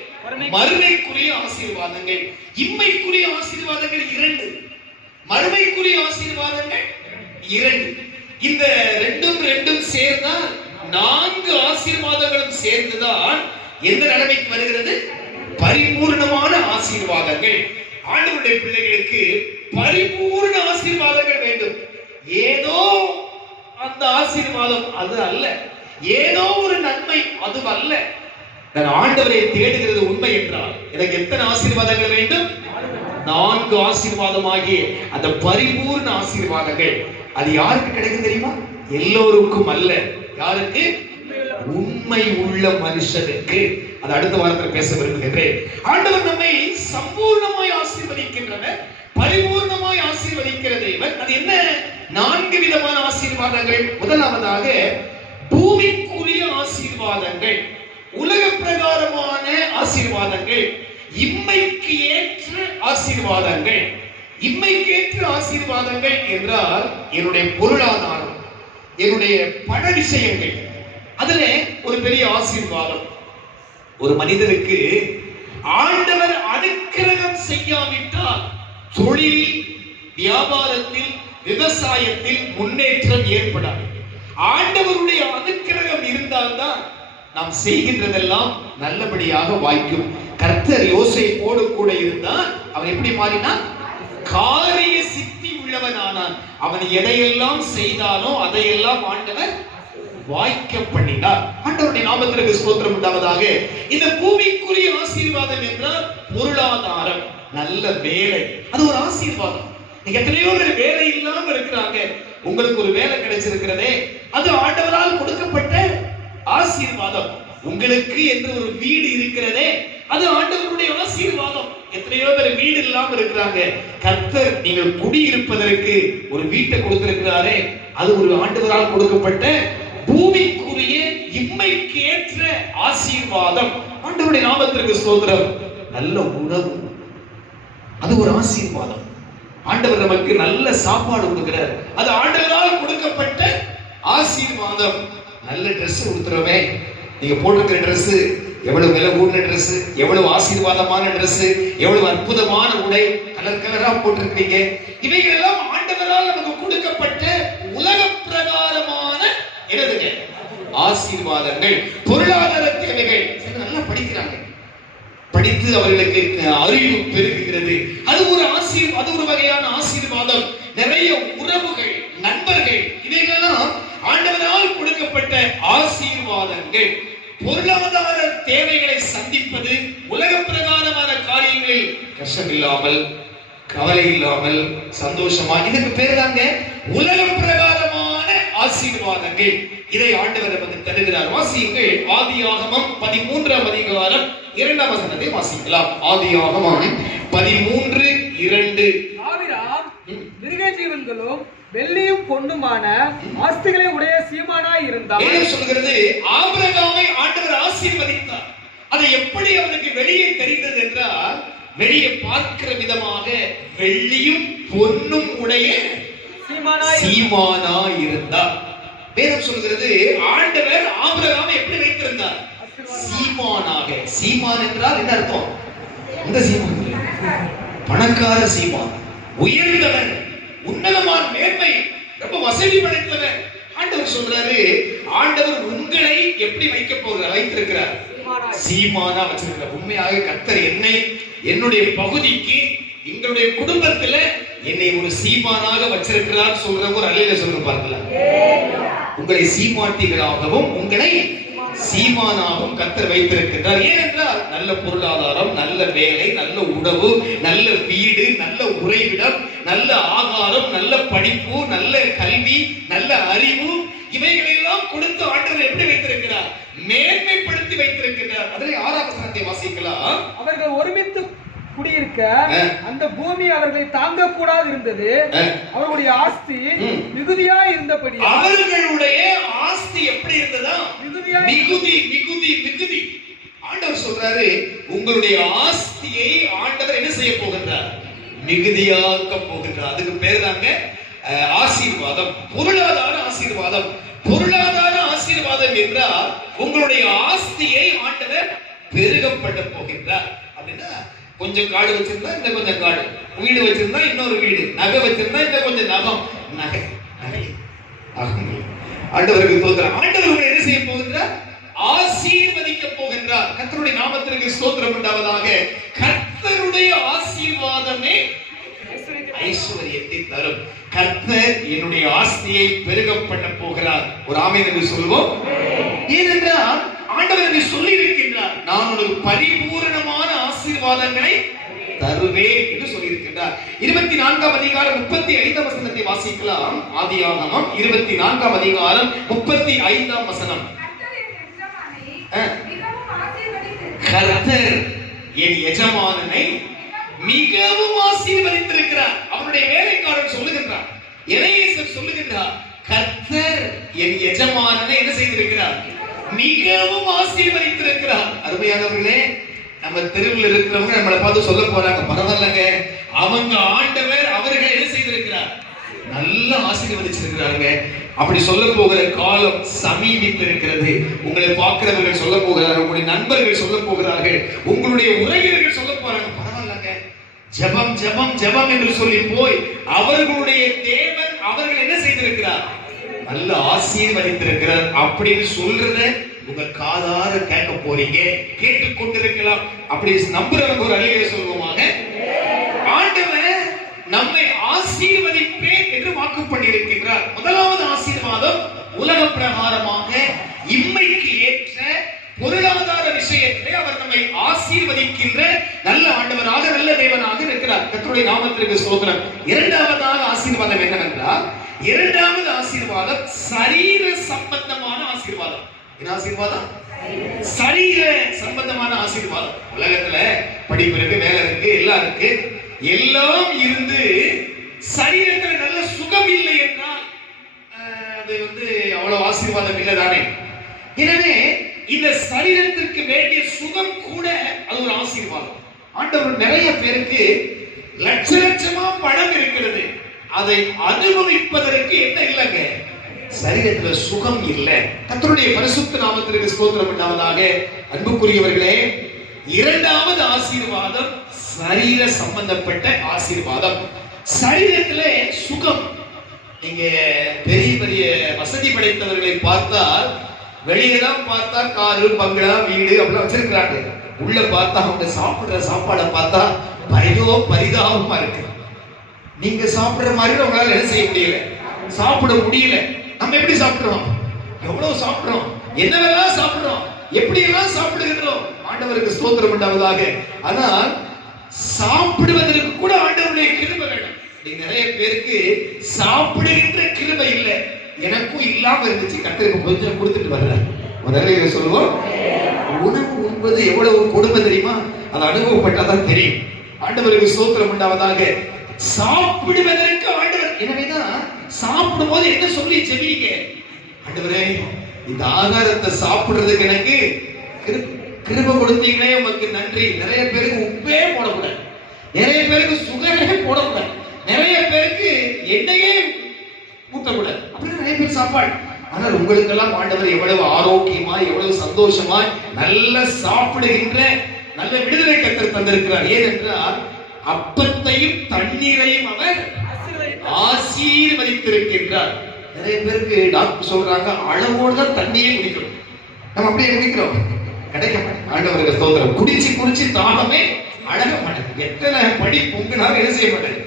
மறுமைக்குரிய ஆசீர்வாதங்கள். இம்மைக்குரிய ஆசீர்வாதங்கள் 2, மறுமைக்குரிய ஆசீர்வாதங்கள் 2. இந்த 2ம் சேர்ந்தால் 4 ஆசீர்வாதங்களும் சேர்ந்துதான் எந்த நிலைமைக்கு வருகிறது? பரிபூர்ணமான ஆசீர்வாதங்கள். ஆண்டவருடைய பிள்ளைகளுக்கு பரிபூர்ண ஆசீர்வாதங்கள் வேண்டும். ஏதோ அந்த ஆசீர்வாதம் அது அல்ல, ஏதோ ஒரு நன்மை அது அல்ல. நான் ஆண்டவரை தேடுகிறது உண்மை என்றால் எனக்கு எத்தனை ஆசீர்வாதங்கள் வேண்டும்? 4 ஆசீர்வாதமாகிய அந்த பரிபூர்ண ஆசீர்வாதங்கள். அது யாருக்கு கிடைக்கும் தெரியுமா? எல்லோருக்கும் அல்ல. யாருக்கு? உண்மை உள்ள மனுஷனுக்கு. அது அடுத்த வாரத்தில் பேச விரும்புகின்றேன். ஆண்டவர் நம்மை சம்பூர்ணமாய் ஆசீர்வதிக்கின்றவர், பரிபூர்ணமாய் ஆசீர்வதிக்கிற தேவன். அது என்ன 4 விதமான ஆசீர்வாதங்கள்? முதலாவதாக பூமிக்குரிய ஆசீர்வாதங்கள், உலக பிரகாரமான ஆசீர்வாதங்கள், இம்மைக்கு ஏற்ற ஆசீர்வாதங்கள். இம்மைக்கு ஏற்ற ஆசீர்வாதங்கள் என்றால் என்னுடைய பொருளாதாரம், என்னுடைய பண விஷயங்கள். அதுல ஒரு பெரிய ஆசீர்வாதம். ஒரு மனிதனுக்கு ஆண்டவர் அனுக்கிரகம் செய்யாவிட்டால் தொழிலில், வியாபாரத்தில், விவசாயத்தில் முன்னேற்றம் ஏற்படாது. ஆண்டவருடைய அனுக்கிரகம் இருந்தால்தான் நாம் செய்கின்றதெல்லாம் நல்லபடியாக வாய்க்கும். கர்த்தர் யோசேப்போடு கூட இருந்தால் அவன் எப்படி மாறினான்? காரிய சித்தி உள்ளவன் ஆனான். அவன் எதையெல்லாம் செய்தானோ அதையெல்லாம் ஆண்டவர் வாய்க்க பண்ணினார். ஆண்டவருடைய நாமத்திற்கு ஸ்தோத்திரம் உண்டாவதாக. இந்த பூமிக்குரிய ஆசீர்வாதம் என்றால் பொருளாதாரம், நல்ல வேலை, அது ஒரு ஆசீர்வாதம். எத்தனையோ பேர் வேலை இல்லாம இருக்கிறாங்க. உங்களுக்கு ஒரு வேலை கிடைச்சிருக்கிறதே, அது ஆண்டவரால் கொடுக்கப்பட்ட ஆசீர்வாதம். உங்களுக்கு என்று ஒரு வீடு இருக்கிறதே, அது ஆண்டவருடைய ஆசீர்வாதம். எத்தனையோ பேர் வீடு இல்லாம இருக்கிறாங்க. கர்த்தர் நீங்கள் குடியிருப்பதற்கு ஒரு வீட்டை கொடுத்திருக்கிறாரே, அது ஒரு ஆண்டவரால் கொடுக்கப்பட்ட பூமிக்குரிய இம்மைக்கு ஏற்ற ஆசீர்வாதம். ஆண்டவருடைய நாமத்திற்கு ஸ்தோத்திரம். நல்ல உணவு, அது ஒரு ஆசீர்வாதம். ஆண்டவர் நமக்கு நல்ல சாப்பாடு கொடுக்கிறார், அது ஆண்டவரால் கொடுக்கப்பட்ட ஆசீர்வாதம். நல்ல ட்ரெஸ் கொடுத்துறவே, நீங்க போட்டிருக்கிற ட்ரெஸ் எவ்வளவு விலை கூடின ட்ரெஸ், எவ்வளவு ஆசீர்வாதமான ட்ரெஸ், எவ்வளவு அற்புதமான உடை, கலர் கலரா போட்டிருக்கீங்க. இவைகள் எல்லாம் ஆண்டவரால் நமக்கு கொடுக்கப்பட்ட உலக பிரகாரமான என்னதுங்க ஆசீர்வாதங்கள். பொருளாதார தேவைகள். நல்லா படிக்கிறாங்க, படித்து அவர்களுக்கு அறிவு பெருகுகிறது, அது ஒரு அது ஒரு வகையான ஆசீர்வாதம். நிறைய உறவுகள், நண்பர்கள், இவைகளெல்லாம் ஆண்டவரால் கொடுக்கப்பட்ட பொருளாதார தேவைகளை சந்திப்பது, உலக பிரகாரமான காரியங்களில் கஷ்டம் இல்லாமல், கவலை இல்லாமல், சந்தோஷமா, இதுக்கு பேர் தாங்க உலக பிரகாரமான ஆசீர்வாதங்கள். இதை ஆண்டவர் நமக்கு தருகிறார். வாசியுங்கள். ஆதியாகமம் 13ஆம் அதிகாரம் 2ஆம் வசனத்தை வாசிக்கலாம். ஆதியாகமம் 13:2. ஆபிரகாம் மிருக ஜீவன்களும் வெள்ளியும் பொன்னுமான ஆஸ்திகளை உடைய சீமானாய் இருந்தார். என்ன சொல்கிறது? ஆபிரகாமை ஆண்டவர் ஆசீர்வதித்தார். அது எப்படி அவனுக்கு வெளியே தெரிந்தது என்றால், வெளியே பார்க்கிற விதமாக வெள்ளியும் பொன்னும் உடைய சீமானாய் இருந்தார். வேதம் சொல்கிறது, ஆண்டவர் ஆபிரகாமை எப்படி வைத்திருந்தார்? சீமானாக. சீமான் என்றால் என்ன அர்த்தம்? இந்த சீமான் பணக்கார சீமான், உயர்ந்தவர், உன்னதமான மேன்மை, ரொம்ப வசதி படைத்தவர். ஆண்டவர் சொல்றாரு, ஆண்டவர் உங்களை எப்படி வைத்திருக்கிறார்? சீமானா வச்சிருக்கிறார். உண்மையாக கர்த்தர் என்னை, என்னுடைய பகுதிக்கு, எங்களுடைய குடும்பத்துல என்னை ஒரு சீமானாக வச்சிருக்கிறார் சொல்றவங்க ஒரு அல்லேலூயா சொல்லுங்க பார்க்கலாம். உங்களை சீமாட்டிகளாகவும் உங்களை சீமானாகவும் கர்த்தர் வைத்திருக்கிறார். ஏனென்றால் நல்ல பொருளாதாரம், நல்ல வேலை, நல்ல உணவு, நல்ல வீடு, நல்ல உறைவிடம், நல்ல ஆகாரம், நல்ல படிப்பு, நல்ல கல்வி, நல்ல அறிவு, இவைகளெல்லாம் கொடுத்து ஆண்டவர் எப்படி வைத்திருக்கிறார்? மேன்மைப்படுத்தி வைத்திருக்கிறார். அதிலே 6ஆம் வசனத்தை வாசிக்கலாம். அவர்கள் ஒருமித்து குடியிருக்க அந்த பூமி அவர்களை தாங்க கூடாது இருந்தது. அவர்களுடைய ஆஸ்தி மிகுதியா இருந்தபடி. அவர்களுடைய ஆஸ்தி எப்படி இருந்ததா? மிகுதி மிகுதி மிகுதி. ஆண்டவர் சொல்றாரு, உங்களுடைய ஆஸ்தியை ஆண்டவர் என்ன செய்ய போகின்றார்? மிகுதியாக்க போகின்றார். அதுக்கு பேர் தாங்க ஆசீர்வாதம், பொருளாதார ஆசீர்வாதம். பொருளாதார ஆசீர்வாதம் என்றால் உங்களுடைய ஆஸ்தியை ஆண்டவர் பெருகப்பட போகின்றார். அப்படின்னா கொஞ்சம் காடு வச்சிருந்தா இந்த கொஞ்சம் காடு, வீடு வச்சிருந்தா இன்னொரு வீடு, நகை வச்சிருந்தா இந்த கொஞ்சம் நகம், நகை நகை ஆண்டவருக்கு ஸ்தோத்திரம். ஆண்டவர் என்ன செய்ய போகின்றார்? ஆசீர்வதிக்க போகின்றார். கர்த்தருடைய நாமத்திற்கு ஸ்தோத்திரம் உண்டாவதாக. கர்த்தருடைய ஆசீர்வாதமே ஐஸ்வரியத்தை தரும். கர்த்தர் என்னுடைய ஆஸ்தியை பெருகப்பட போகிறார். ஒரு ஆமென் என்று சொல்வோம். ஏனென்றால் ஆண்டவர் சொல்லி இருக்கின்றார், நான் உனக்கு பரிபூரணமான ஆசீர்வாதங்களை தருவேன் என்று சொல்லி இருக்கின்றார். 24ஆம் அதிகாரம் 35ஆம் வசனத்தை வாசிக்கலாம். ஆதியாகமம் 24ஆம் அதிகாரம் 35ஆம் வசனம். கர்த்தர் என் எஜமானனை மிகவும் ஆசீர்வதித்திருக்கிறார். அவருடைய வேலைக்காரன் சொல்லுகின்றார், எரேமியா சொல்லுகின்றார், கர்த்தர் என் எஜமானனை என்ன செய்திருக்கிறார்? மிகவும் ஆசீர்வதித்திருக்கிறார். அருமையானவர்களே, நம்ம தெருவில் இருக்கிறவங்க நம்மளை பார்த்து சொல்ல போறாங்க, பரவாயில்லங்க, அவங்க ஆண்டவர் அவர்களை என்ன செய்திருக்கிறார்? நல்ல ஆசீர்வதிச்சிருக்கிறாங்க. அப்படி சொல்ல போகிற காலம் சமீபித்திருக்கிறது. உங்களை பார்க்கிறவர்கள் சொல்ல போகிறார்கள், உங்களுடைய நண்பர்கள் சொல்ல போகிறார்கள், உங்களுடைய உறவினர்கள் சொல்ல போறாங்க, பரவாயில்லங்க, ஜெபம் ஜெபம் ஜெபம் என்று சொல்லி போய் அவர்களுடைய தேவன் அவர்கள் என்ன செய்திருக்கிறார்? நல்ல ஆசீர்வதித்திருக்கிறார் அப்படின்னு சொல்றத உங்க காதார கேட்க போறீங்க, கேட்டுக்கொண்டிருக்கலாம். அப்படி நம்புறவங்க ஒரு அல்லேலூயா சொல்வோமாக. ஆண்டவர் நம்மை ஆசீர்வதிப்பேன் என்று வாக்கு பண்ணியிருக்கிறார். முதலாவது ஆசீர்வாதம் உலக பிரகாரமாக இம்மைக்கு ஏற்ற பொருளாதார விஷயத்தை அவர் நம்மை ஆசீர்வதிக்கின்ற நல்ல ஆண்டவராக, நல்ல தேவனாக இருக்கிறார். கர்த்தருடைய நாமத்திற்கு ஸ்தோத்திரம். இரண்டாவதாக ஆசீர்வாதம் என்னவென்றால், இரண்டாவது ஆசீர்வாதம் சரீர சம்பந்தமான ஆசீர்வாதம். என்ன ஆசீர்வாதம்? சரீர சம்பந்தமான ஆசீர்வாதம். உலகத்துல படிப்பு இருக்கு, வேலை இருக்கு, எல்லாம் இருக்கு, எல்லாம் இருந்து சரீரத்துல நல்ல சுகம் இல்லை என்றால் அது அவ்வளவு ஆசீர்வாதம் இல்லை தானே. எனவே இந்த சரீரத்திற்கு வேண்டிய சுகம் கூட அது ஒரு ஆசீர்வாதம். ஆண்டவர் நிறைய பேருக்கு லட்ச லட்சமா பணம் இருக்கிறது, அதை அனுபவிப்பதற்கு என்ன இல்லைங்க, சரீரத்துல சுகம் இல்லை. கர்த்தருடைய பரிசுத்த நாமத்திற்கு ஸ்தோத்திரம் உண்டாவதாக. அன்புக்குரியவர்களே, இரண்டாவது ஆசீர்வாதம் சரீர சம்பந்தப்பட்ட ஆசீர்வாதம். சரீரத்துல சுகம். நீங்க பெரிய பெரிய வசதி படைத்தவர்களை பார்த்தால், வெளியெல்லாம் பார்த்தா காரு, பங்களா, வீடு அப்படிலாம் வச்சிருக்கிறாங்க. உள்ள பார்த்தா அவங்க சாப்பிடுற சாப்பாடை பார்த்தா பரிதாபமா இருக்கு. நீங்க சாப்பிடுற மாதிரி உங்களால என்ன செய்ய முடியல, சாப்பிட முடியல. நம்ம எப்படி சாப்பிடுறோம்? எவ்வளவு சாப்பிடுறோம், என்னவெல்லாம் சாப்பிடுறோம், எப்படி எல்லாம் சாப்பிடுகின்றோம். ஆண்டவருக்கு ஸ்தோத்திரம் உண்டாவதாக. ஆனால் சாப்பிடுவதற்கு கூட ஆண்டவருடைய கிருபை வேணும். நிறைய பேருக்கு சாப்பிடுகின்ற கிருபை இல்லை. எனக்கும் இல்லாம இருந்துச்சு, கர்த்தருக்கு கொஞ்சம் கொடுத்துட்டு வர்றேன். முதல்ல சொல்லுவோம், உணவு உண்பது எவ்வளவு கொடுமை தெரியுமா? அது அனுபவப்பட்டாதான் தெரியும். ஆண்டவருக்கு ஸ்தோத்திரம் உண்டாவதாக. சாப்பிடுவதற்கு ஆண்டவர், எனவேதான் சாப்பிடும் போது என்ன சொல்லி ஜெபிங்க, ஆண்டவரே இந்த ஆகாரத்தை சாப்பிடுறதுக்கு எனக்கு கிருபை கொடுத்தீங்களே உமக்கு நன்றி. நிறைய பேருக்கு உப்பே போடக்கூடாது, நிறைய பேருக்கு சுகரே போடக்கூடாது, நிறைய பேருக்கு எண்ணெயே ஊற்றக்கூடாது, அப்படின்னு நிறைய பேர் சாப்பாடு. ஆனால் உங்களுக்கெல்லாம் ஆண்டவர் எவ்வளவு ஆரோக்கியமா, எவ்வளவு சந்தோஷமா நல்ல சாப்பிடுகின்ற நல்ல விடுதலை கர்த்தர் தந்திருக்கிறார். ஏனென்றால் அப்பத்தையும் தண்ணீரையும் அவர் ஆசீர்வதித்திருக்கின்றார். நிறைய பேருக்கு டாக்டர் சொல்றாங்க அளவோடு தான் தண்ணியே குடிக்கணும். நம்ம அப்படியே குடிக்கிறோம், கிடைக்க மாட்டேன். ஆண்டவருக்கு ஸ்தோத்திரம். குடிச்சு தாகமே அடங்க மாட்டேன். எத்தனை படி பொங்குனாலும் என்ன செய்ய மாட்டேன்,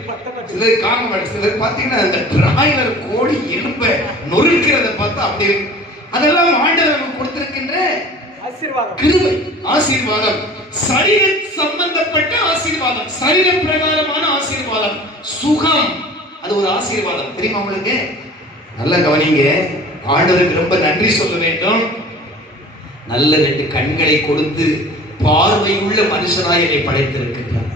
சிலர் காண மாட்டேன். சிலர் பாத்தீங்கன்னா அந்த டிராய்லர் கோடி எலும்ப நொறுக்கிறத பார்த்தா அப்படி இருக்கு. அதெல்லாம் ஆண்டவர் நமக்கு கொடுத்திருக்கின்ற ஆசீர்வாதம், கிருபை, ஆசீர்வாதம். சரீர சம்பந்தப்பட்ட ஆசீர்வாதம், சரீர பிரகாரமான ஆசீர்வாதம், சுகம், அது ஒரு ஆசீர்வாதம். தெரியுமா உங்களுக்கு? நல்ல கவனிங்க. ஆண்டவருக்கு ரொம்ப நன்றி சொல்ல வேண்டும். நல்ல 2 கண்களை கொடுத்து பார்வையுள்ள மனுஷனாய் என்னை படைத்திருக்கிறார்.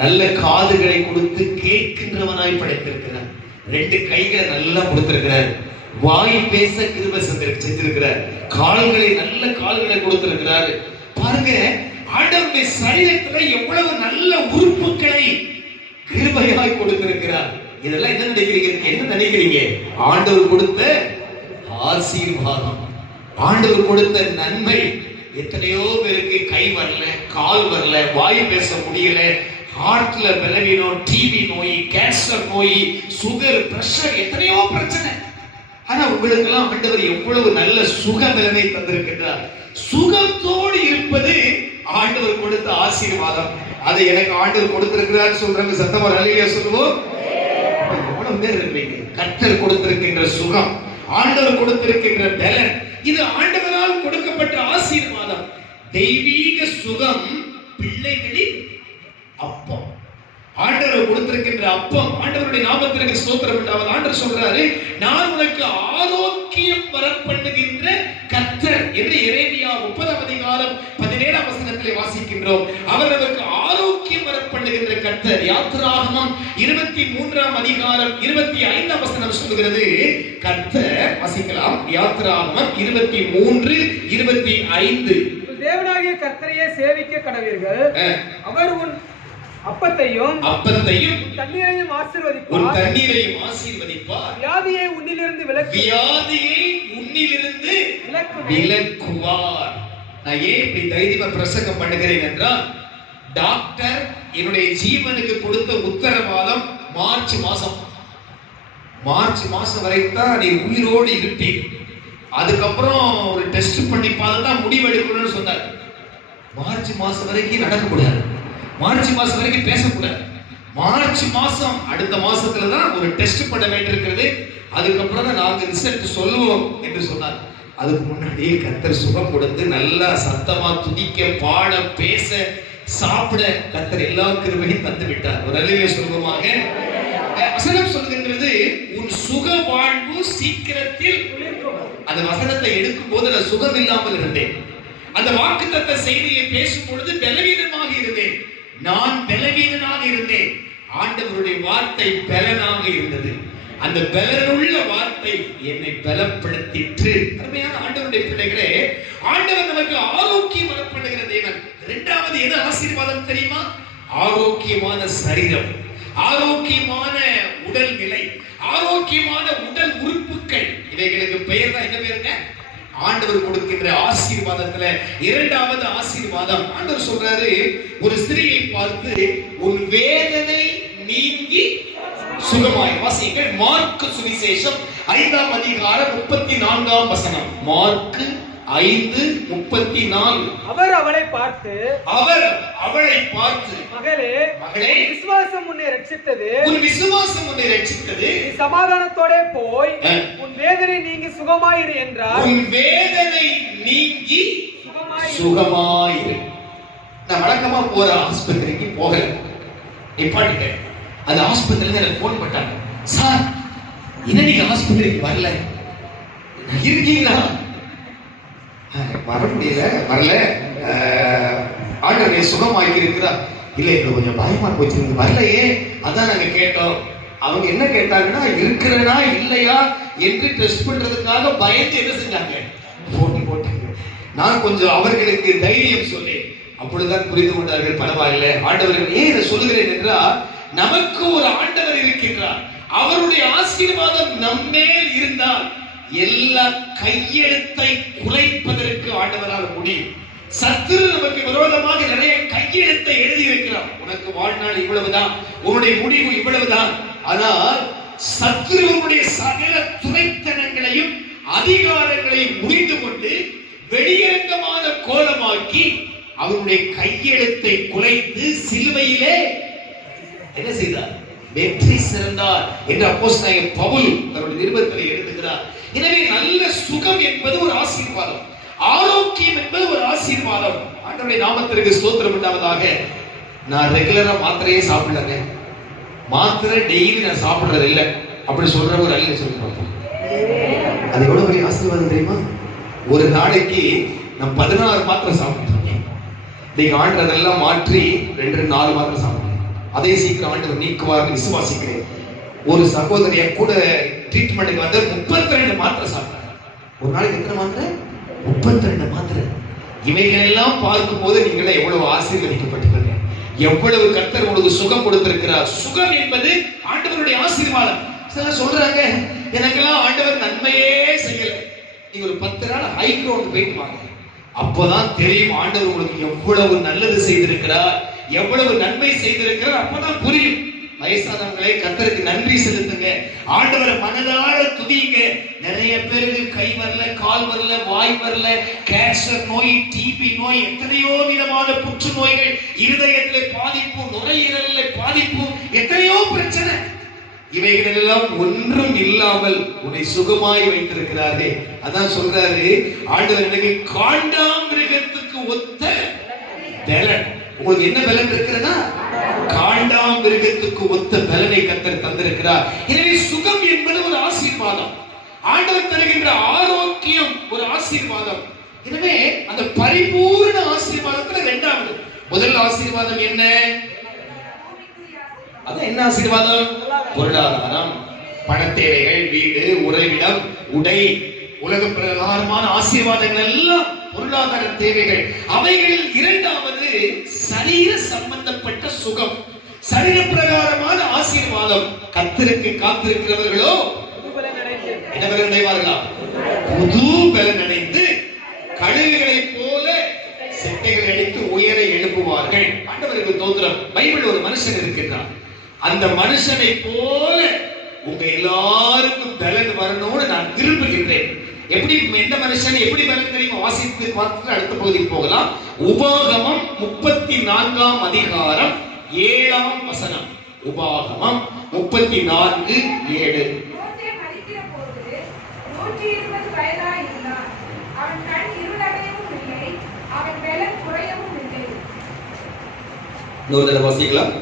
நல்ல காதுகளை கொடுத்து கேட்கின்றவனாய் படைத்திருக்கிறார். 2 கைகளை நல்லா கொடுத்திருக்கிறார். வாய் பேச கிருபை செஞ்சிருக்கிறார். கால்களை நல்ல கால்களை கொடுத்திருக்கிறார். பாருங்க, ஆண்டவருடைய சரீரத்துல எவ்வளவு நல்ல உறுப்புகளை கிருபையாய் கொடுத்திருக்கிறார். இதெல்லாம் என்ன நினைக்கிறீங்க? ஆண்டவர் கொடுத்த ஆசீர்வாதம், ஆண்டவர் கொடுத்த நன்மை. எத்தனையோ பேருக்கு கை வரல, கால் வரல, வாய் பேச முடியல, ஹார்ட்ல பலவீனம், டிபி நோய், கேன்சர் நோய், சுகர், பிரஷர், எத்தனையோ பிரச்சனை. ஆனா உங்களுக்கு எல்லாம் ஆண்டவர் எவ்வளவு நல்ல சுக நிலைமை தந்திருக்கிறார். சுகத்தோடு இருப்பது ஆண்டவர் கொடுத்த ஆசீர்வாதம். அதை எனக்கு ஆண்டவர் கொடுத்திருக்கிறார் சொல்றாங்க. சத்தமா அல்லேலூயா சொல்லுவோம். எவ்வளவு பேர் இருக்கீங்க? கர்த்தர் கொடுத்திருக்கின்ற சுகம், ஆண்டவர் கொடுத்திருக்கின்ற பலன், இது ஆண்டவரால் கொடுக்கப்பட்ட ஆசீர்வாதம். தெய்வீக சுகம் பிள்ளைகளின் அப்பம். ஆண்டவர் கொடுத்திருக்கின்ற அப்பம். ஆண்டவருடைய நாமத்திற்கு ஸ்தோத்திரம் உண்டாவது. ஆண்டவர் சொல்றாரு, நான் உனக்கு ஆரோக்கியம் வரப்பண்ணுகின்ற கர்த்தர் என்று எரேமியா 30ஆம் அதிகாரம் 17ஆம் வசனத்திலே வாசிக்கின்றோம். அவர் நமக்கு ஆரோக்கியம் வரப்பண்ணுகின்ற கர்த்தர். யாத்திராகமம் 23ஆம் அதிகாரம் 25ஆம் வசனம் சொல்கிறது. கர்த்தர் வாசிக்கலாம். யாத்திராகமம் 23:25. தேவனாகிய கர்த்தரையே சேவிக்க கடவீர்கள். அவர் உன் அப்பத்தையும் தண்ணீரையும் ஆசீர்வதிப்பார். வியாதியை உன்னிலிருந்து விலக்குவார். நான் ஏன் இப்படி தைரியமா பிரசங்கம் பண்ணுகிறேன் என்றால், டாக்டர் என்னுடைய ஜீவனுக்கு கொடுத்த உத்தரவாதம் மார்ச் மாசம் வரைக்கும் தான் நீ உயிரோடு இருப்பீர். அதுக்கப்புறம் ஒரு டெஸ்ட் பண்ணி பார்த்தா முடிவெடுக்கணும்னு சொன்னார். மார்ச் மாசம் வரைக்கும் நடக்கக்கூடாது, மார்ச் மாசம் வரைக்கும் பேசக்கூடாது. மார்ச் மாசம் அடுத்த மாசத்துல தான் ஒரு டெஸ்ட் பண்ண வேண்டியிருக்கிறது. அதுக்கப்புறம் தான் நாங்க ரிசல்ட் சொல்லுவோம் என்று சொன்னார். அதுக்கு முன்னாடியே கர்த்தர் சுகம் கொடுத்து நல்லா சத்தமா துதிக்க, பாட, பேச, சாப்பிட கர்த்தர் எல்லா கிருபையும் தந்து விட்டார். ஒரு அல்லேலூயா சொல்லுவோமாக. வசனம் சொல்கின்றது, உன் சுக வாழ்வு சீக்கிரத்தில். அந்த வசனத்தை எடுக்கும் போது நான் சுகம் இல்லாமல் இருந்தேன். அந்த வாக்குத்தத்த செய்தியை பேசும் பொழுது பலவீனமாக இருந்தேன். நான் பலவீனனாக இருந்தேன். ஆண்டவருடைய வார்த்தை பலனாக இருந்தது. அந்த பலனுள்ள வார்த்தை என்னை பலப்படுத்திற்று. அருமையான ஆண்டவருடைய பிள்ளைகளே, ஆண்டவர் நமக்கு ஆரோக்கியம் வரப்படுகிற தேவன். இரண்டாவது எது ஆசீர்வாதம் தெரியுமா? ஆரோக்கியமான சரீரம், ஆரோக்கியமான உடல் நிலை, ஆரோக்கியமான உடல் உறுப்புகள். இவைகளுக்கு பெயர் தான் என்ன பேருங்க? ஆண்டவர் கொடுக்கின்ற ஆசீர்வாதத்துல இரண்டாவது ஆசீர்வாதம். ஆண்டவர் சொல்றாரு, ஒரு ஸ்திரியை பார்த்து உன் வேதனை நீங்கி சுகமாய். வாசியுங்கள். மார்க்கு சுவிசேஷம் 5ஆம் அதிகாரம் 34ஆம் வசனம். மார்க்கு 5:34. அவர் அவளை பார்த்து மகளே, விசுவாசம் உன்னை ரட்சித்தது, உன் விசுவாசம் உன்னை ரட்சித்தது, நீ சமாதானத்தோட போய் உன் வேதனை நீங்கி சுகமாயிரு என்றார். உன் வேதனை நீங்கி சுகமாயிரு. நான் வழக்கமா போற ஆஸ்பத்திரிக்கு போகல, நிப்பாட்டிட்டேன். அந்த ஆஸ்பத்திரியில எனக்கு போன் பண்ணாங்க, சார் என்ன நீங்க ஆஸ்பத்திரிக்கு வரல, இருக்கீங்களா? வர முடியல, வரல, ஆண்டவரை சுகமாக்கி இருக்கிறார். இல்ல எங்களுக்கு கொஞ்சம் பயமா போச்சு, வரலையே, அதான் நாங்க கேட்டோம். அவங்க என்ன கேட்டாங்கன்னா, இருக்கிறனா இல்லையா என்று டெஸ்ட் பண்றதுக்காக பயந்து என்ன செஞ்சாங்க, போட்டாங்க. நான் கொஞ்சம் அவர்களுக்கு தைரியம் சொன்னேன். அப்பொழுதுதான் புரிந்து கொண்டார்கள், பரவாயில்லை, ஆண்டவர்கள் ஏன் இதை சொல்லுகிறேன் என்றால், நமக்கு ஒரு ஆண்டவர் இருக்கின்றார். அவருடைய ஆசீர்வாதம் நம்மேல் இருந்தால் எல்லா கையெழுத்தை குலைப்பதற்கு ஆண்டவரால் முடியும். சத்துரு நமக்கு விரோதமாக நிறைய கையெழுத்தை எழுதி இருக்கிறார். உனக்கு வாழ்நாள் இவ்வளவுதான், உன்னுடைய முடிவு இவ்வளவுதான். ஆனால் சத்துருவனுடைய சகல துரைத்தனங்களையும் அதிகாரங்களையும் முடிந்து கொண்டு வெளியரங்கமான கோலமாக்கி அவருடைய கையெழுத்தை குலைத்து சிலுவையிலே என்ன செய்தார், வெற்றி சிறந்தார் என்று அப்போஸ்தலன் பவுல் தன்னுடைய நிருபத்தில் எழுதுகிறார். எனவே நல்ல சுகம் என்பது ஒரு ஆசீர்வாதம், ஆரோக்கியம் என்பது ஒரு ஆசீர்வாதம். ஆண்டவருடைய நாமத்திற்கு ஸ்தோத்திரம் உண்டாவதாக. நான் ரெகுலரா மாத்திரையே சாப்பிடலங்க, மாத்திரை டெய்லி நான் சாப்பிடுறது இல்லை அப்படி சொல்றவர் அல்ல சொல்லுவாங்க. அது எவ்வளவு பெரிய ஆசீர்வாதம் தெரியுமா? ஒரு நாளைக்கு நான் 16 மாத்திரை சாப்பிட்டேன். நீங்க ஆண்டதெல்லாம் மாற்றி 2-4 மாத்திரை சாப்பிட்டேன். அதே சீக்கிரம் ஆண்டவர் நீக்குவார் விசுவாசிக்கிறேன். ஒரு சகோதரிய கூட ட்ரீட்மெண்ட்டுக்கு வந்து 32 மாத்திரை சாப்பிட்டாங்க. ஒரு நாளைக்கு எத்தனை மாத்திரை? 32 மாத்திரை. இவைகள் எல்லாம் பார்க்கும் போது நீங்களே எவ்வளவு ஆசீர்வதிக்கப்பட்டிருக்கீங்க, எவ்வளவு கர்த்தர் உங்களுக்கு சுகம் கொடுத்திருக்கிறார். சுகம் என்பது ஆண்டவருடைய ஆசீர்வாதம். சிலர் சொல்றாங்க, எனக்கெல்லாம் ஆண்டவர் நன்மையே செய்யல. நீங்க ஒரு 10 நாள் ஹை கிரவுண்ட் போயிட்டு வாங்க, அப்பதான் தெரியும் ஆண்டவர் உங்களுக்கு எவ்வளவு நல்லது செய்திருக்கிறார், எவ்வளவு நன்மை செய்திருக்கிறார். அப்பதான் புரியும். வயசானவங்களே, கர்த்தருக்கு நன்றி செலுத்துங்க, ஆண்டவரை மனதார துதிங்க. நிறைய பேருக்கு கை வரல, கால் வரல, வாய் வரல, கேன்சர் நோய், டிபி நோய், எத்தனையோ விதமான புற்று நோய்கள், இருதயத்திலே பாதிப்பு, நுரையீரலிலே பாதிப்பு, எத்தனையோ பிரச்சனை. இவைகள் எல்லாம் ஒன்றும் இல்லாமல் உன்னை சுகமாய் வைத்திருக்கிறாரே. அதான் சொல்றாரு ஆண்டவர், எனக்கு காண்டாமிருகத்துக்கு ஒத்த பலன். உங்களுக்கு என்ன பலன் இருக்கிறதா? காண்டாமிருகத்துக்கு ஒத்த பலனை கர்த்தர் தந்திருக்கிறார். எனவே சுகம் என்பது ஒரு ஆசீர்வாதம். ஆண்டவர் தருகின்ற ஆரோக்கியம் ஒரு ஆசீர்வாதம். எனவே அந்த பரிபூர்ண ஆசீர்வாதத்துல இரண்டாவது, முதல் ஆசீர்வாதம் என்ன? அதான் என்ன ஆசீர்வாதம்? பொருளாதாரம், பண தேவைகள், வீடு, உறைவிடம், உடை, உலக பிரகாரமான ஆசீர்வாதங்கள் எல்லாம் பொருளாதார தேவைகள். அவைகளில் இரண்டாவது சரீர சம்பந்தப்பட்ட சுகம், சரீர பிரகாரமான ஆசீர்வாதம். கர்த்தருக்கு காத்திருக்கிறவர்களோ என்ன பலன் அடைவார்களா? புது பலன் அடைந்து கழுகுகளைப் போல செட்டைகள் அடித்து உயர எழுப்புவார்கள். ஆண்டவருக்கு ஸ்தோத்திரம். பைபிள் ஒரு மனுஷன் இருக்கின்றார். அந்த மனுஷனை போல உங்க எல்லாருக்கும் பலன் வரணும்னு நான் விரும்புகின்றேன். எப்படி எந்த மனுஷன் எப்படி பலன் தெரியுமா? வாசித்து பார்த்து அடுத்த பகுதிக்கு போகலாம். உபாகமம் 34ஆம் அதிகாரம் 7ஆம் வசனம். உபாகமம் 34:7. நூறுதல வாசிக்கலாம்.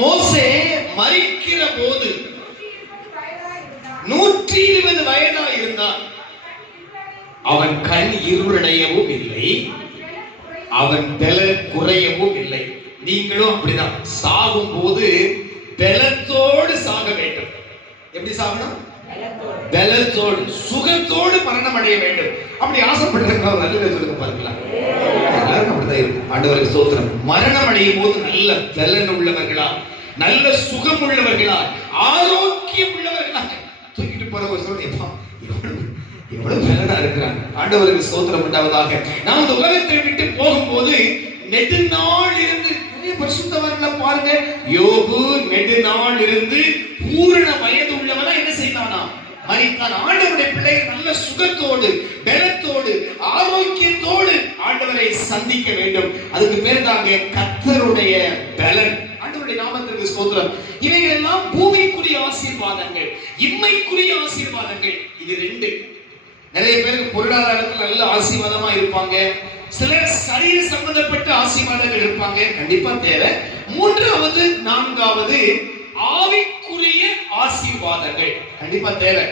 மோசே மரிக்கிற போது 120 வயதா இருந்தான். அவன் கண் இருளடையவும் இல்லை, அவன் பலன் குறையவும் இல்லை. நீங்களும் அப்படிதான், சாகும் போது பலத்தோடு சாக வேண்டும். எப்படி சாகணும்? பலத்தோடு, சுகத்தோடு மரணம் அடைய வேண்டும். அப்படி ஆசைப்படுறவங்க நல்ல சொல்லுங்க பாருங்களா. எல்லாரும் அப்படிதான் இருக்கும். ஆண்டவருக்கு ஸ்தோத்திரம். மரணம் அடையும் போது நல்ல பலன் உள்ளவர்களா, நல்ல சுகம் உள்ளவர்களா, ஆரோக்கியம் உள்ளவர்களா தூக்கிட்டு போறவங்க சொல்லுங்க, எவ்வளவு பலனா இருக்கிறாங்க. ஆண்டவருக்கு ஸ்தோத்திரம் உண்டாவதாக. நாம் இந்த உலகத்தை விட்டு போகும்போது நெடுநாள் இருந்து நிறைய பரிசுத்தவான்களை பாருங்க. யோபு நெடுநாள் இருந்து பூரண வயது உள்ளவனா என்ன செய்தானா? மரித்தான். ஆண்டவருடைய பிள்ளைகள் நல்ல சுகத்தோடு, பலத்தோடு, ஆரோக்கியத்தோடு ஆண்டவரை சந்திக்க வேண்டும். அதுக்கு பேர் தாங்க கர்த்தருடைய பலன். ஆண்டவருடைய நாமத்திற்கு ஸ்தோத்திரம். இவைகள் எல்லாம் பூமிக்குரிய ஆசீர்வாதங்கள், இம்மைக்குரிய ஆசீர்வாதங்கள். இது ரெண்டு. நிறைய பேருக்கு பொருளாதாரத்தில் நல்ல ஆசீர்வாதமா இருப்பாங்க, சிலர் சரீர சம்பந்தப்பட்ட ஆசீர்வாதங்கள் இருப்பாங்க, கண்டிப்பா தேவை. மூன்றாவது, நான்காவது ஆவிக்குரிய ஆசீர்வாதங்கள் கண்டிப்பா தேவை.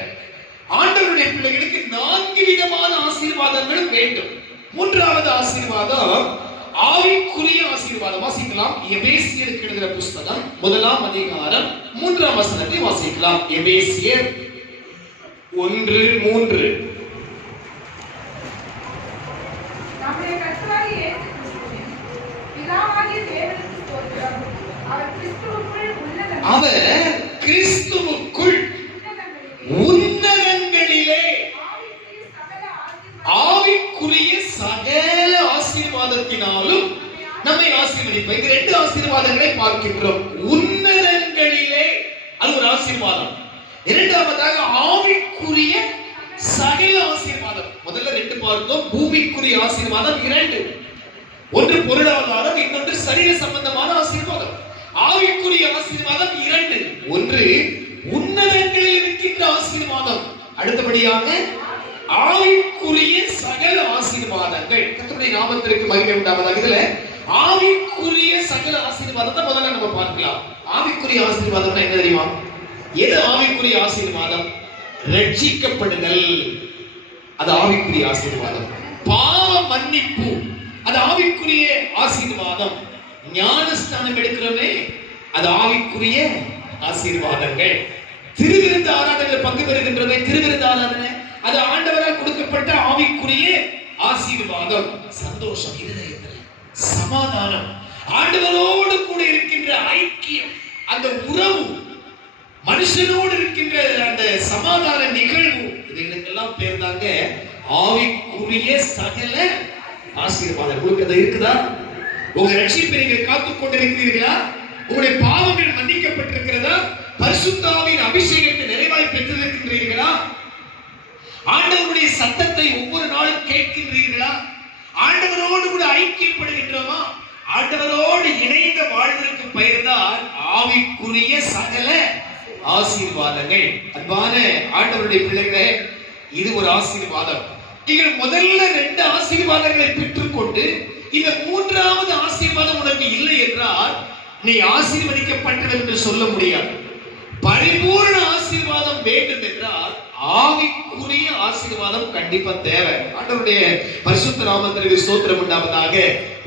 ஆண்டவருடைய பிள்ளைகளுக்கு 4 விதமான ஆசீர்வாதங்களும் வேண்டும். மூன்றாவது ஆசீர்வாதம் ஆவிக்குரிய ஆசீர்வாதம். வாசிக்கலாம். எபேசியருக்கு எழுதின புஸ்தகம் 1ஆம் அதிகாரம் 3ஆம் வசனத்தை வாசிக்கலாம். எபேசியர் 1:3. நம்முடைய கர்த்தராகிய இயேசு கிறிஸ்துவின் பிதாவாகிய தேவனுக்கு ஸ்தோத்திரம். அவர் கிறிஸ்துவுக்குள் உன்னதங்களிலே ஆவிக்குரிய சகல ஆசீர்வாதத்தினாலும் நம்மை ஆசீர்வதிப்பார். இந்த 2 ஆசீர்வாதங்களை பார்க்கின்றோம். உன்னதங்களிலே அது ஒரு ஆசீர்வாதம். இரண்டாவதாக ஆவிக்குரிய சகல ஆசீர்வாதம். முதல்ல 2 பார்த்தோம். பூமிக்குரிய ஆசீர்வாதம் 2. ஒன்று பொருளாதாரம், இன்னொன்று சரீர சம்பந்தமான ஆசீர்வாதம். ஆவிக்குரிய ஆசீர்வாதம் 2. ஒன்று உன்னதங்களில் இருக்கின்ற ஆசீர்வாதம், அடுத்தபடியாக ஆவிக்குரிய சகல ஆசீர்வாதங்கள். கர்த்தருடைய நாமத்திற்கு மகிமை உண்டாவதாக. இதுல ஆவிக்குரிய சகல ஆசீர்வாதத்தை முதல்ல நம்ம பார்க்கலாம். ஆவிக்குரிய ஆசீர்வாதம் என்ன தெரியுமா? எது ஆவிக்குரிய ஆசீர்வாதம்? ரட்சிக்கப்படுதல், அது ஆவிக்குரிய ஆசீர்வாதம். பாவ மன்னிப்பு, அது ஆவிக்குரிய ஆசீர்வாதம். ஞானஸ்தானம் எடுக்கிறோமே, அது ஆவிக்குரிய ஆசீர்வாதங்கள். திருவிருந்து ஆராதனையில் பங்கு பெறுகின்றவை, திருவிருந்து ஆராதனை, அது ஆண்டவரால் கொடுக்கப்பட்ட ஆவிக்குரிய ஆசீர்வாதம். சந்தோஷம், இருதயத்தில் சமாதானம், ஆண்டவரோடு கூட இருக்கின்ற ஐக்கியம், அந்த உறவு, மனுஷனோடு இருக்கின்ற அந்த சமாதான நிகழ்வு, இதுக்கெல்லாம் பேர் தாங்க ஆவிக்குரிய சகல ஆசீர்வாதம். உங்களுக்கு அது இருக்குதா? உங்க ரட்சிப்பை நீங்கள் காத்துக் கொண்டிருக்கிறீர்களா? உங்களுடைய பாவங்கள் மன்னிக்கப்பட்டிருக்கிறதா? பரிசுத்த ஆவியின் அபிஷேகத்தை நிறைவாய் பெற்றிருக்கின்றீர்களா? ஆண்டவருடைய சத்தத்தை ஒவ்வொரு நாளும் கேட்கின்றீர்களா? ஆண்டவரோடு கூட ஐக்கியப்படுகின்றோமா? ஆண்டவரோடு இணைந்த வாழ்வதற்கு பெயர்தான் ஆவிக்குரிய சகல ஆசீர்வாதங்கள். அன்பான ஆண்டவருடைய பிள்ளைகளே, இது ஒரு ஆசீர்வாதம். நீங்கள் முதல்ல 2 ஆசீர்வாதங்களை பெற்றுக்கொண்டு இந்த 3வது ஆசீர்வாதம் உனக்கு இல்லை என்றால் நீ ஆசீர்வதிக்கப்பட்டவன் என்று சொல்ல முடியாது. பரிபூர்ண ஆசீர்வாதம் வேண்டும் என்றால் ஆவிக்குரிய ஆசீர்வாதம் கண்டிப்பா தேவை. ஆண்டவருடைய பரிசுத்த நாமத்திற்கு ஸ்தோத்திரம் உண்டாவதாக.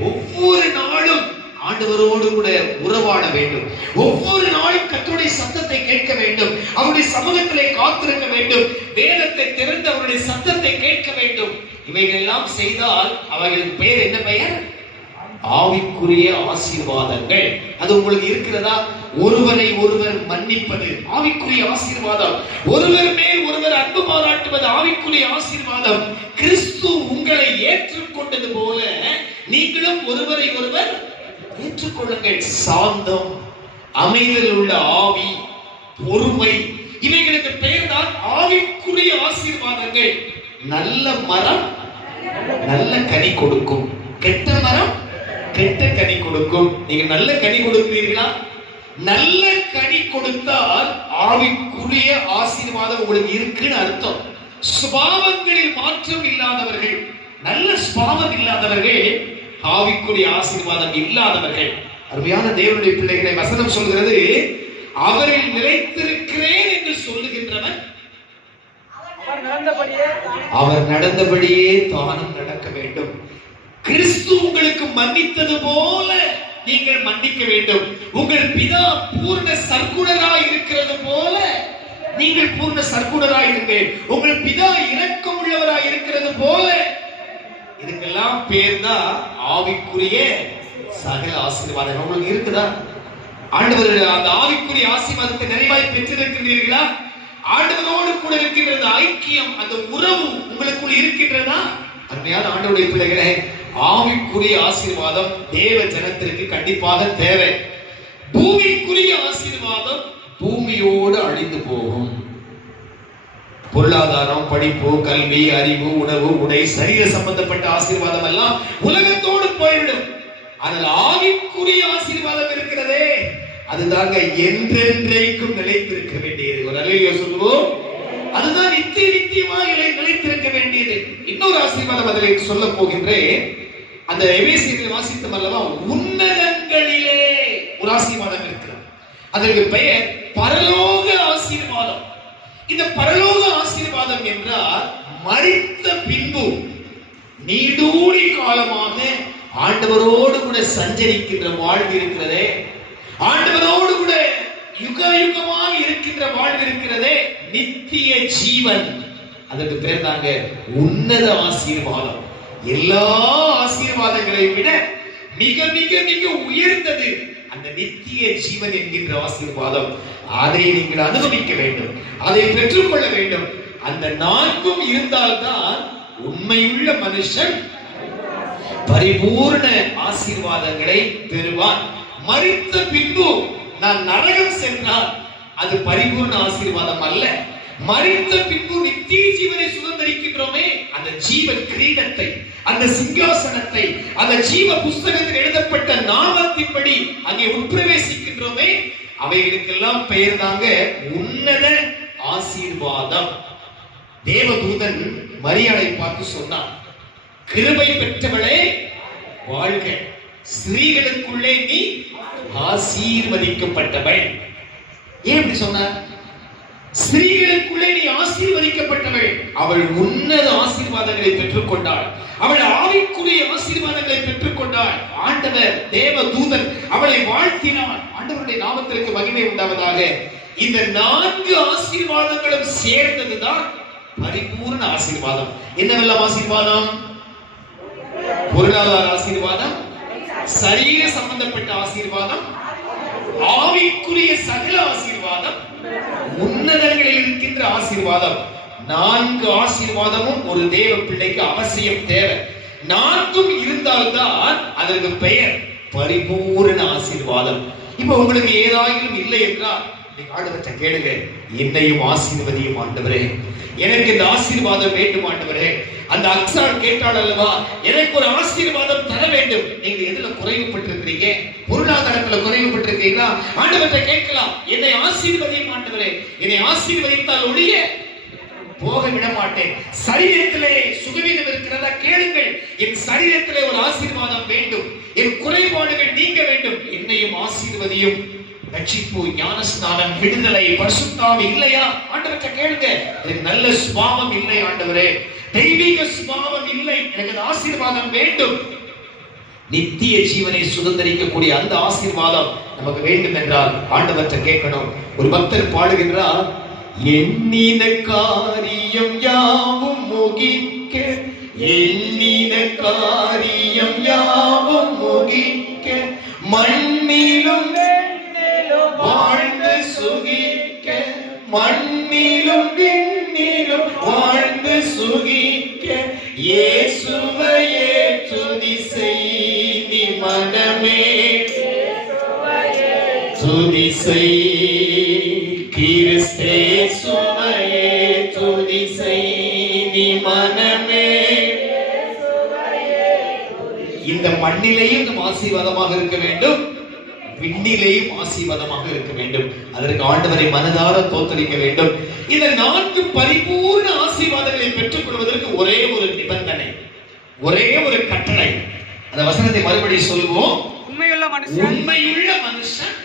ஒவ்வொரு நாளும் ஆண்டவரோடு கூட உறவாட வேண்டும். ஒவ்வொரு நாளும் கர்த்தருடைய சத்தத்தை கேட்க வேண்டும். அவருடைய சமூகத்திலே காத்திருக்க வேண்டும். வேதத்தை திறந்து அவருடைய சத்தத்தை கேட்க வேண்டும். இவைகள் எல்லாம் செய்தால் அவைகளின் பெயர் என்ன பெயர்? ஆவிக்குரிய ஆசீர்வாதங்கள். அது உங்களுக்கு இருக்கிறதா? ஒருவரை ஒருவர் மன்னிப்பது ஆவிக்குரிய ஆசீர்வாதம். ஒருவர் மேல் ஒருவர் அன்பு பாராட்டுவது ஆவிக்குரிய ஆசீர்வாதம். கிறிஸ்து உங்களை ஏற்றுக்கொண்டது போல நீங்களும் ஒருவரை ஒருவர் ஏற்றுக்கொள்ளுங்கள். சாந்தம், அமைதல் உள்ள ஆவி, பொறுமை, இவைகளுக்கு பெயர் தான் ஆவிக்குரிய ஆசீர்வாதங்கள். நல்ல மரம் நல்ல கனி கொடுக்கும், கெட்ட மரம் கெட்ட கனி கொடுக்கும். நீங்க நல்ல கனி கொடுக்கிறீர்களா? நல்ல கனி கொடுத்தால் ஆவிக்குரிய ஆசீர்வாதம் உங்களுக்கு இருக்குன்னு அர்த்தம். சுபாவங்களில் மாற்றம் இல்லாதவர்கள், நல்ல சுபாவம் இல்லாதவர்கள் ஆவிக்குரிய ஆசீர்வாதம் இல்லாதவர்கள். அருமையான தேவனுடைய பிள்ளைகளை, வசனம் சொல்கிறது, அவரில் நிலைத்திருக்கிறேன் என்று சொல்லுகின்றவன் அவர் நடந்தபடியே தானும் நடக்க வேண்டும். கிறிஸ்து உங்களுக்கு மன்னித்தது போல நீங்கள் மன்னிக்க வேண்டும். உங்கள் பிதா பூர்ண சற்குணராய் இருக்கிறது போல நீங்கள் பூர்ண சற்குணராய் இருங்கள். உங்கள் பிதா இரக்கம் உள்ளவராய் இருக்கிறது போல. இதுக்கெல்லாம் பேர் தான் ஆவிக்குரிய சகல ஆசீர்வாதம். உங்களுக்கு இருக்குதா? ஆண்டவர் அந்த ஆவிக்குரிய ஆசீர்வாதத்தை நிறைவாய் பெற்றிருக்கிறீர்களா? ஆண்டவரோடு கூட இருக்கின்ற அந்த ஐக்கியம், அந்த உறவு உங்களுக்குள் இருக்கின்றதா? அருமையான ஆண்டவருடைய பிள்ளைகளே, ஆவிக்குரிய ஆசீர்வாதம் தேவ ஜனத்திற்கு கண்டிப்பாக தேவை. பூமிக்குரிய ஆசீர்வாதம் பூமியோடு அழிந்து போகும். பொருளாதாரம், படிப்பு, கல்வி, அறிவு, உணவு, உடை, சரீர சம்பந்தப்பட்ட ஆசீர்வாதம் எல்லாம் உலகத்தோடு போய்விடும். ஆனால் ஆவிக்குரிய ஆசீர்வாதம் இருக்கிறதே, அதுதாங்க என்றென்றைக்கும் நிலைத்திருக்க வேண்டியது. ஒரு அல்லேலூயா சொல்லுவோம். அதுதான் நித்தியமாக நிலைத்திருக்க வேண்டியது. இன்னொரு ஆசீர்வாதம் அதில் சொல்ல போகின்றேன். அந்த எபேசியரில் வாசித்தோம் அல்லவா, உன்னதங்களிலே ஒரு ஆசீர்வாதம் இருக்கிறது. அதற்கு பெயர் பரலோக ஆசீர்வாதம். இந்த பரலோக ஆசீர்வாதம் என்றால் மரித்த பின்பு நீடூழி காலமாக ஆண்டவரோடு கூட சஞ்சரிக்கின்ற வாழ்வு இருக்கிறதே, ஆண்டவரோடு கூட யுக யுகமாக இருக்கின்ற வாழ்வு இருக்கிறதே, நித்திய ஜீவன். அதற்கு பேர் தாங்க உன்னத ஆசீர்வாதம். எல்லா ஆசீர்வாதங்களை விட மிக மிக மிக உயர்ந்தது அந்த நித்திய ஜீவன் என்கின்ற ஆசீர்வாதம். அதை நீங்கள் அனுபவிக்க வேண்டும், அதை பெற்றுக்கொள்ள வேண்டும். அந்த நான்கும் இருந்தால்தான் உண்மையுள்ள மனுஷன் பரிபூர்ண ஆசீர்வாதங்களை பெறுவான். மரித்த பின்பு நான் நரகம் சென்றால் அது பரிபூர்ண ஆசீர்வாதம் அல்ல. மரித்த பின்பு நித்திய ஜீவனை சுதந்திரிக்கின்றோமே, அந்த ஜீவ கிரீடத்தை, அந்த சிங்காசனத்தை, அந்த ஜீவ புஸ்தகத்தில் எழுதப்பட்ட நாமத்தின்படி அங்கே உட்பிரவேசிக்கின்றோமே, அவைகளுக்கெல்லாம் பெயர் தாங்க உன்னத ஆசீர்வாதம். தேவதூதன் மரியாதை பார்த்து சொன்னான், கிருபை பெற்றவளே வாழ்க, ஸ்திரீகளுக்குள்ளே நீ ஆசீர்வதிக்கப்பட்டவள். ஏன் இப்படி சொன்னார்? ஸ்திரீகளுக்குள்ளே நீ ஆசீர்வதிக்கப்பட்டவள். அவள் உன்னத ஆசீர்வாதங்களை பெற்றுக் கொண்டாள். அவள் ஆவிக்குரிய ஆசீர்வாதங்களை பெற்றுக் கொண்டாள். ஆண்டவர் தேவதூதன் அவளை வாழ்த்தினான். ஆண்டவருடைய நாமத்திற்கு மகிமை உண்டாவதாக. இந்த 4 ஆசீர்வாதங்களும் சேர்ந்ததுதான் பரிபூர்ண ஆசீர்வாதம். என்னவெல்லாம் ஆசீர்வாதம்? பொருளாதார ஆசீர்வாதம், சரீர சம்பந்தப்பட்ட ஆசீர்வாதம், ஆவிக்குரிய சகல ஆசீர்வாதம், உன்னதங்களில் இருக்கின்ற ஆசீர்வாதம். 4 ஆசீர்வாதமும் ஒரு தேவ பிள்ளைக்கு அவசியம் தேவை. 4ம் இருந்தால்தான் அதற்கு பெயர் பரிபூர்ண ஆசீர்வாதம். இப்ப உங்களுக்கு ஏதாயிலும் இல்லை என்றால் நீங்க ஆண்டவர்கிட்ட கேளுங்க, என்னையும் ஆசீர்வதியும் ஆண்டவரே, எனக்கு இந்த ஆசீர்வாதம் வேண்டும் ஆண்டவரே. அந்த அக்ஸால் கேட்டாள் அல்லவா, எனக்கு ஒரு ஆசீர்வாதம் தர வேண்டும். நீங்க எதுல குறைவுபட்டிருக்கிறீங்க? பொருளாதாரத்துல குறைவுபட்டிருக்கீங்களா? ஆண்டவர்கிட்ட கேட்கலாம், என்னை ஆசீர்வதியும் ஆண்டவரே, என்னை ஆசீர்வதித்தால் ஒழிய போக விட மாட்டேன். சரீரத்திலே சுகவீனம் இருக்கிறதா? கேளுங்கள், என் சரீரத்திலே ஒரு ஆசீர்வாதம் வேண்டும், என் குறைபாடுகள் நீங்க வேண்டும், என்னையும் ஆசீர்வதியும். ரட்சிப்பு, ஞானஸ்நானம், விடுதலை, பரிசுத்தாவி இல்லையா? ஆண்டவர்கிட்ட கேளுங்க. எனக்கு நல்ல சுபாவம் இல்லை ஆண்டவரே, தெய்வீக சுபாவம் இல்லை, எனக்கு ஆசீர்வாதம் வேண்டும். நித்திய ஜீவனை சுதந்திரிக்கக்கூடிய அந்த ஆசீர்வாதம் நமக்கு வேண்டும் என்றால் ஆண்டவர்கிட்ட கேட்கணும். ஒரு பக்தர் பாடுகின்றார், எண்ணின காரியம் யாவும் முகிக்க, எண்ணின காரியம் யாவும் முகிக்க, மண்ணிலும் வாழ்ந்து சுகிக்க, மண்ணிலும் விண்ணிலும் வாழ்ந்து சுகிக்க, இயேசுவையே துதி செய்தி மனமே, துதி செய் கிறிஸ்தேசுவையே துதி செய்தி மனமே. இந்த மண்ணிலேயும் நம் ஆசீர்வாதமாக இருக்க வேண்டும், விண்ணிலேயும் ஆசீர்வாதமாக இருக்க வேண்டும். அதற்கு ஆண்டவரை மனதார தோத்தரிக்க வேண்டும். இந்த 4 பரிபூர்ண ஆசீர்வாதங்களை பெற்றுக் கொள்வதற்கு ஒரே ஒரு நிபந்தனை, ஒரே ஒரு கட்டளை. அந்த வசனத்தை மறுபடியும் சொல்லுவோம். உண்மையுள்ள மனுஷன்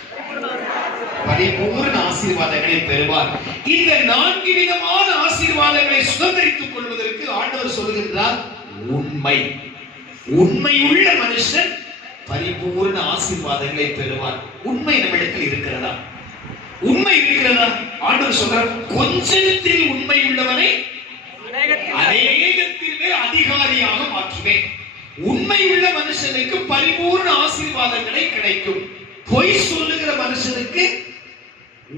பரிபூர்ண ஆசீர்வாதங்களை பெறுவார். இந்த 4 விதமான ஆசீர்வாதங்களை சுதந்திரித்துக் கொள்வதற்கு ஆண்டவர் சொல்லுகின்றார், உண்மை. உண்மையுள்ள மனுஷன் பரிபூர்ண ஆசீர்வாதங்களை பெறுவார். உண்மை நம்மிடத்தில் இருக்கிறதா? உண்மை இருக்கிறதா? ஆண்டவர் சொல்றார், கொஞ்சத்தில் உண்மை உள்ளவனை அநேகத்தில் மேல் அதிகாரியாக மாற்றுவேன். உண்மை உள்ள மனுஷனுக்கு பரிபூர்ண ஆசீர்வாதங்களை கிடைக்கும். பொய் சொல்லுகிற மனுஷனுக்கு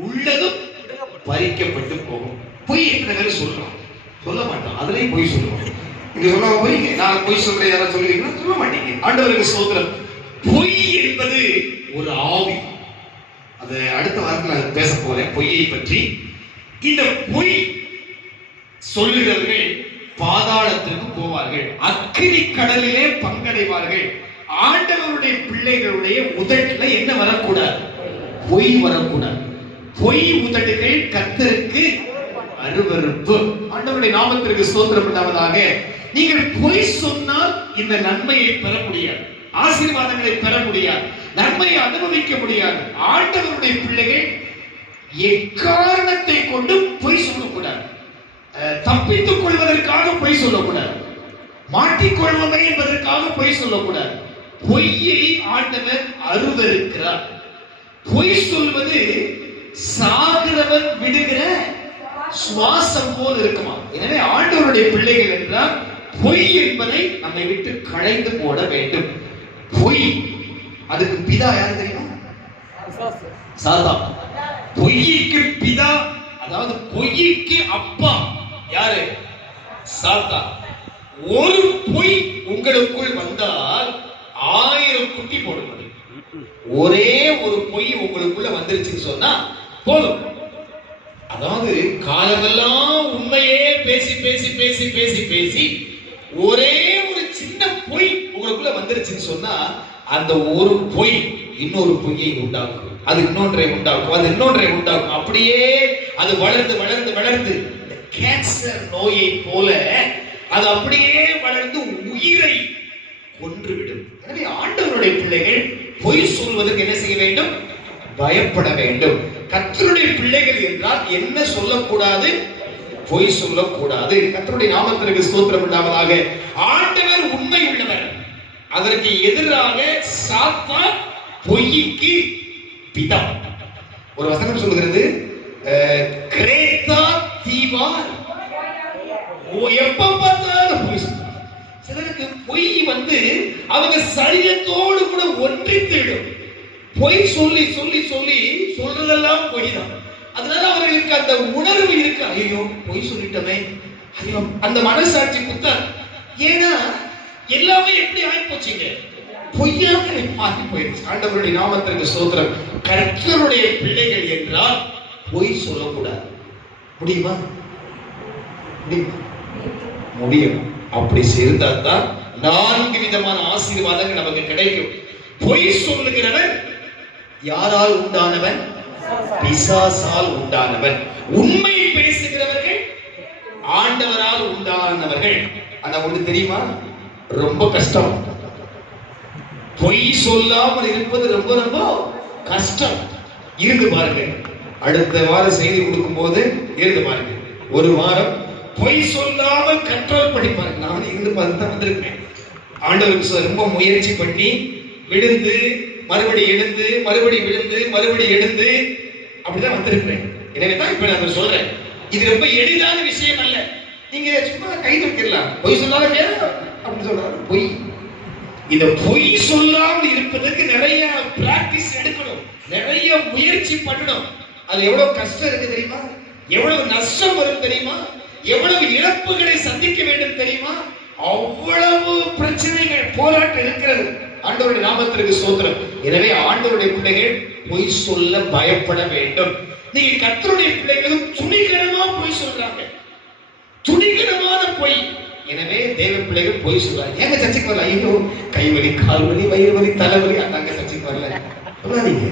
உள்ளதும் பறிக்கப்பட்டு போகும். பொய் எத்தனை பேர் சொல்றோம்? சொல்ல மாட்டோம். அதுலயும் பொய் சொல்லுவோம். இங்க சொல்ல பொய், நான் பொய் சொல்றேன், யாராவது சொல்லுவீங்கன்னா சொல்ல மாட்டீங்க. ஆண்டவருக்கு ஸ்தோத்திரம். பொய் என்பது ஒரு ஆவி. அது அடுத்த வாரத்தில் பேச போறேன் பொய்யை பற்றி. இந்த பொய் சொல்லுகிறவர்கள் பாதாளத்திற்கு போவார்கள், அக்கினி கடலிலே பங்கடைவார்கள். ஆண்டவருடைய பிள்ளைகளுடைய உதட்டுல என்ன வரக்கூடாது? பொய் வரக்கூடாது. பொய் உதடுகள் கர்த்தருக்கு அருவருப்பு. ஆண்டவருடைய நாமத்திற்கு ஸ்தோத்திரம் உண்டாவதாக. நீங்கள் பொய் சொன்னால் இந்த நன்மையை பெற முடியாது, ஆசீர்வாதங்களை பெற முடியாது, நன்மையை அனுபவிக்க முடியாது. ஆண்டவருடைய பிள்ளைகள் எக்காரணத்தை கொண்டு பொய் சொல்லக்கூடாது. தப்பித்துக் கொள்வதற்காக பொய் சொல்லக்கூடாது, மாட்டிக்கொள்வதை என்பதற்காக பொய் சொல்லக்கூடாது. பொய்யை ஆண்டவர் அருவருக்கிறார். பொய் சொல்வது சாகிறவன் விடுகிற சுவாசம் போல் இருக்குமா. எனவே ஆண்டவருடைய பிள்ளைகள் என்றால் பொய் என்பதை நம்மை விட்டு களைந்து போட வேண்டும். பொய், அதுக்கு பிதா யார் தெரியுமா? சாத்தான். பொய்க்கு பிதா, அதாவது பொய்க்கு அப்பா யாரு? சாத்தான். ஒரு பொய் உங்களுக்குள் வந்தால் 1000 குட்டி போட முடியும். ஒரே ஒரு பொய் உங்களுக்குள்ள வந்துருச்சுன்னு சொன்னா போதும். அதாவது காலமெல்லாம் உண்மையே பேசி பேசி பேசி பேசி பேசி ஒரே ஒரு சின்ன பொய் உங்களுக்குள்ள வந்துருச்சுன்னு சொன்னா அந்த ஒரு பொய் இன்னொரு பொய்யை உண்டாக்கும், அது இன்னொன்றை உண்டாக்கும், அது இன்னொன்றை உண்டாக்கும். அப்படியே அது வளர்ந்து வளர்ந்து வளர்ந்து கேன்சர் நோயை போல அது அப்படியே வளர்ந்து உயிரை கொன்றுவிடும். எனவே ஆண்டவருடைய பிள்ளைகள் பொய் சொல்வதற்கு என்ன செய்ய வேண்டும்? பயப்பட வேண்டும். கர்த்தருடைய பிள்ளைகள் என்றால் என்ன சொல்லக்கூடாது? பொய் சொல்லக்கூடாது. கர்த்தருடைய நாமத்திற்கு ஸ்தோத்திரம் உண்டாவதாக. ஆண்டவர் உண்மை உள்ளவர், அதற்கு எதிராக சாத்தான் பொய்க்கு பிதா. ஒரு வசனம் சொல்லுகிறது, கிரேத்தா தீவார் எப்ப பார்த்தாலும் பொய் சொல்றாங்க. சிலருக்கு பொய் வந்து அவங்க சரீரத்தோடு கூட ஒன்றித்திடும். பொய் சொல்லி சொல்லி சொல்லி சொல்றதெல்லாம் பொய் தான். அதனால அவர்களுக்கு அந்த உணர்வு இருக்கு, ஐயோ பொய் சொல்லிட்டோமே, ஐயோ அந்த மனசாட்சி குத்தாது. ஏன்னா எல்லாமே எப்படி ஆகி போச்சுங்க, பொய்யாக மாறி போயிடுச்சு. ஆண்டவருடைய நாமத்திற்கு ஸ்தோத்திரம். கர்த்தருடைய பிள்ளைகள் என்றால் பொய் சொல்லக்கூடாது. முடியுமா? முடியும். அப்படி சேர்ந்தால் தான் 4 விதமான ஆசீர்வாதங்கள் நமக்கு கிடைக்கும். பொய் சொல்லுகிறவன் யாரால் உண்டானவன்? பிசாசால் உண்டானவன். உண்மை பேசுகிறவர்கள் ஆண்டவரால் உண்டானவர்கள். ஆனா ஒண்ணு தெரியுமா, ரொம்ப கஷ்டம். பொய் சொல்லாமல் இருப்பது ரொம்ப ரொம்ப கஷ்டம். இருந்து பாருங்க, அடுத்த வாரம் செய்தி கொடுக்கும் போது இருந்து பாருங்க. ஒரு வாரம் பொய் சொல்லாமல் கண்ட்ரோல் பண்ணி பாருங்க. நான் இருந்து பார்த்து வந்திருக்கேன். ஆண்டவருக்கு ரொம்ப முயற்சி பண்ணி விழுந்து மறுபடி எழுந்து மறுபடி விழுந்து மறுபடி எழுந்து அப்படிதான் வந்திருக்கிறேன். எனவே தான் இப்ப நான் சொல்றேன், இது ரொம்ப எளிதான விஷயம் அல்ல. நீங்க சும்மா கை தூக்கிடலாம், பொய் சொல்லாத அப்படின்னு சொல்றாங்க. பொய், இந்த பொய் சொல்லாமல் இருப்பதற்கு நிறைய பிராக்டிஸ் எடுக்கணும், நிறைய முயற்சி பண்ணணும். அது எவ்வளவு கஷ்டம் இருக்கு தெரியுமா? எவ்வளவு நஷ்டம் வரும் தெரியுமா? எவ்வளவு இழப்புகளை சந்திக்க வேண்டும் தெரியுமா? அவ்வளவு பிரச்சனைகள் போராட்டம் இருக்கிறது. ஆண்டவருடைய நாமத்திற்கு ஸ்தோத்திரம். எனவே ஆண்டவருடைய பிள்ளைகள் பொய் சொல்ல பயப்பட வேண்டும். நீங்க கர்த்தருடைய பிள்ளைகளும் துணிகரமா பொய் சொல்றாங்க, துணிகரமான பொய். எனவே தேவ பிள்ளைகள் பொய் சொல்றாங்க. எங்க சர்ச்சைக்கு வரல, ஐயோ கைவலி கால்வலி வயிறு வலி தலைவலி, அங்க சர்ச்சைக்கு வரல. சொல்லாதீங்க,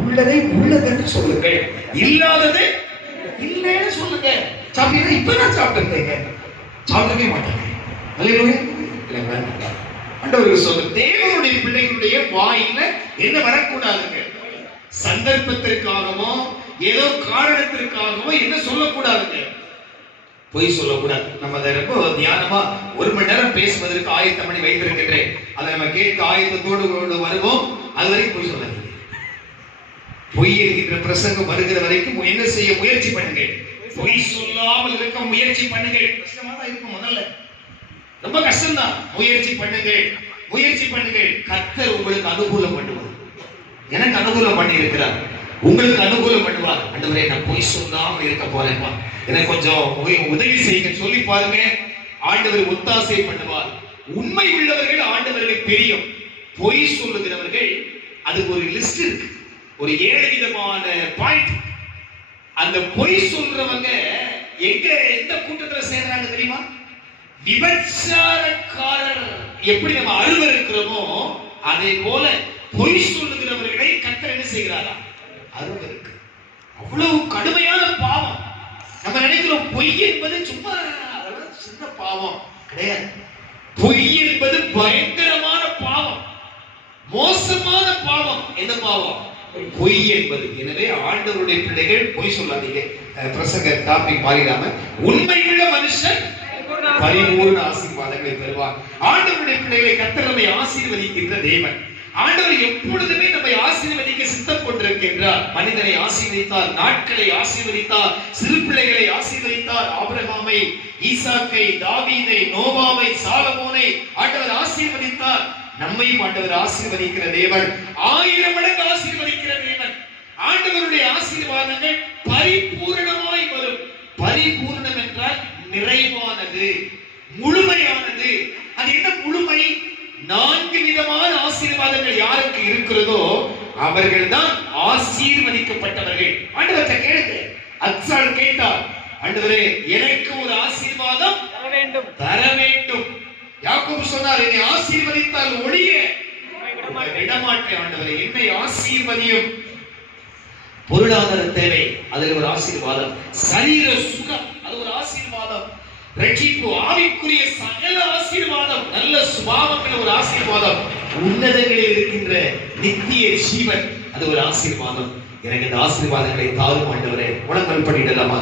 உள்ளதை உள்ளதென்று சொல்லுங்கள், இல்லாததை இல்லைன்னு சொல்லுங்க. சாப்பிட்டீங்கன்னா இப்ப நான் சாப்பிட்டுருந்தேங்க, சாப்பிடவே மாட்டாங்க. ஆண்டவருக்கு சொல்ற தேவனுடைய பிள்ளைகளுடைய வாயில என்ன வரக்கூடாதுங்க? சந்தர்ப்பத்திற்காகவோ ஏதோ காரணத்திற்காகவோ என்ன சொல்லக்கூடாதுங்க? பொய் சொல்லக்கூடாது. நம்ம அதை ரொம்ப தியானமா 1 மணி நேரம் பேசுவதற்கு ஆயத்தம் பண்ணி வைத்திருக்கின்றேன். அதை நம்ம கேட்க ஆயத்தத்தோடு வருவோம். அது வரைக்கும் பொய் சொல்லாதீங்க. பொய் என்கின்ற பிரசங்கம் வருகிற வரைக்கும் என்ன செய்ய முயற்சி பண்ணுங்க? பொய் சொல்லாமல் இருக்க முயற்சி பண்ணுங்க. கஷ்டமா தான் இருக்கும், முதல்ல ரொம்ப கஷ்டம்தான். முயற்சி பண்ணுங்க, முயற்சி பண்ணுங்க. கர்த்தர் உங்களுக்கு அனுகூலம் பண்ணுவார். எனக்கு அனுகூலம் பண்ணி இருக்கிறார், உங்களுக்கு அனுகூலம் பண்ணுவார். ஆண்டவரே நான் பொய் சொல்லாமல் இருக்க போறேன்ப்பா, எனக்கு கொஞ்சம் உதவி செய்யுங்க சொல்லி பாருங்க. ஆண்டவர் ஒத்தாசை பண்ணுவார். உண்மை உள்ளவர்கள் ஆண்டவருக்கு தெரியும். பொய் சொல்லுகிறவர்கள் அதுக்கு ஒரு லிஸ்ட் இருக்கு, ஒரு 7 விதமான பாயிண்ட். அந்த பொய் சொல்றவங்க எங்க எந்த கூட்டத்துல சேர்றாங்க தெரியுமா? விபச்சாரக்காரர் எப்படி நம்ம அருவர் இருக்கிறோமோ அதே போல பொய் சொல்லுகிறவர்களை கர்த்தர் என்ன செய்கிறாரா? அருவருக்கு. அவ்வளவு கடுமையான பாவம். நம்ம நினைக்கிறோம் பொய் என்பது சும்மா சின்ன பாவம் கிடையாது. பொய் என்பது பயங்கரமான பாவம், மோசமான பாவம். என்ன பாவம்? பொய் என்பது. எனவே ஆண்டவருடைய பிள்ளைகள் பொய் சொல்லாதீங்க. பிரசங்க டாபிக் மாறிடாம உண்மையுள்ள மனுஷன் பரிபூர்ண ஆசீர்வாதங்களை பெறுவார். ஆண்டவருடைய பிள்ளைகளை கர்த்தர் நம்மை ஆசீர்வதிக்கின்ற தேவன். ஆண்டவர் எப்பொழுதுமே நம்மை ஆசீர்வதிக்க சித்தம் கொண்டிருக்கின்றார். மனிதனை ஆசீர்வதித்தார், நாட்களை ஆசீர்வதித்தார், சிறு பிள்ளைகளை ஆசீர்வதித்தார். ஆபிரகாமை, ஈசாக்கை, தாவீதை, நோவாவை, சாலமோனை ஆண்டவர் ஆசீர்வதித்தார். நம்மையும் ஆண்டவர் ஆசீர்வதிக்கிற தேவன், 1000 மடங்கு ஆசீர்வதிக்கிற தேவன். ஆண்டவருடைய ஆசீர்வாதங்கள் பரிபூரணமாய் வரும். பரிபூர்ணம் என்றால் நிறைவானது, முழுமையானது. அது என்ன முழுமை? 4 விதமான ஆசீர்வாதங்கள் யாருக்கு இருக்கிறதோ அவர்கள் தான் ஆசீர்வதிக்கப்பட்டவர்கள். ஆண்டவரை கேளுங்க. அத்சால் கேட்டார், ஆண்டவரே எனக்கு ஒரு ஆசீர்வாதம் தர வேண்டும். யாக்கோபு சொன்னார், என்னை ஆசீர்வதித்தால் ஒழிய விடமாட்டேன். ஆண்டவரே என்னை ஆசீர்வதியும். பொருளாதார தேவை, அதில் ஒரு ஆசீர்வாதம். சரீர சுகம், அது ஒரு ஆசீர்வாதம். ரட்சிப்பு, ஆவிக்குரிய சகல ஆசீர்வாதம், நல்ல சுபாவங்கள் ஒரு ஆசீர்வாதம். உன்னதங்களில் இருக்கின்ற நித்திய ஜீவன், அது ஒரு ஆசீர்வாதம். எனக்கு இந்த ஆசீர்வாதங்களை தாரும் ஆண்டவரே. உடம்பல் பண்ணிடலாமா?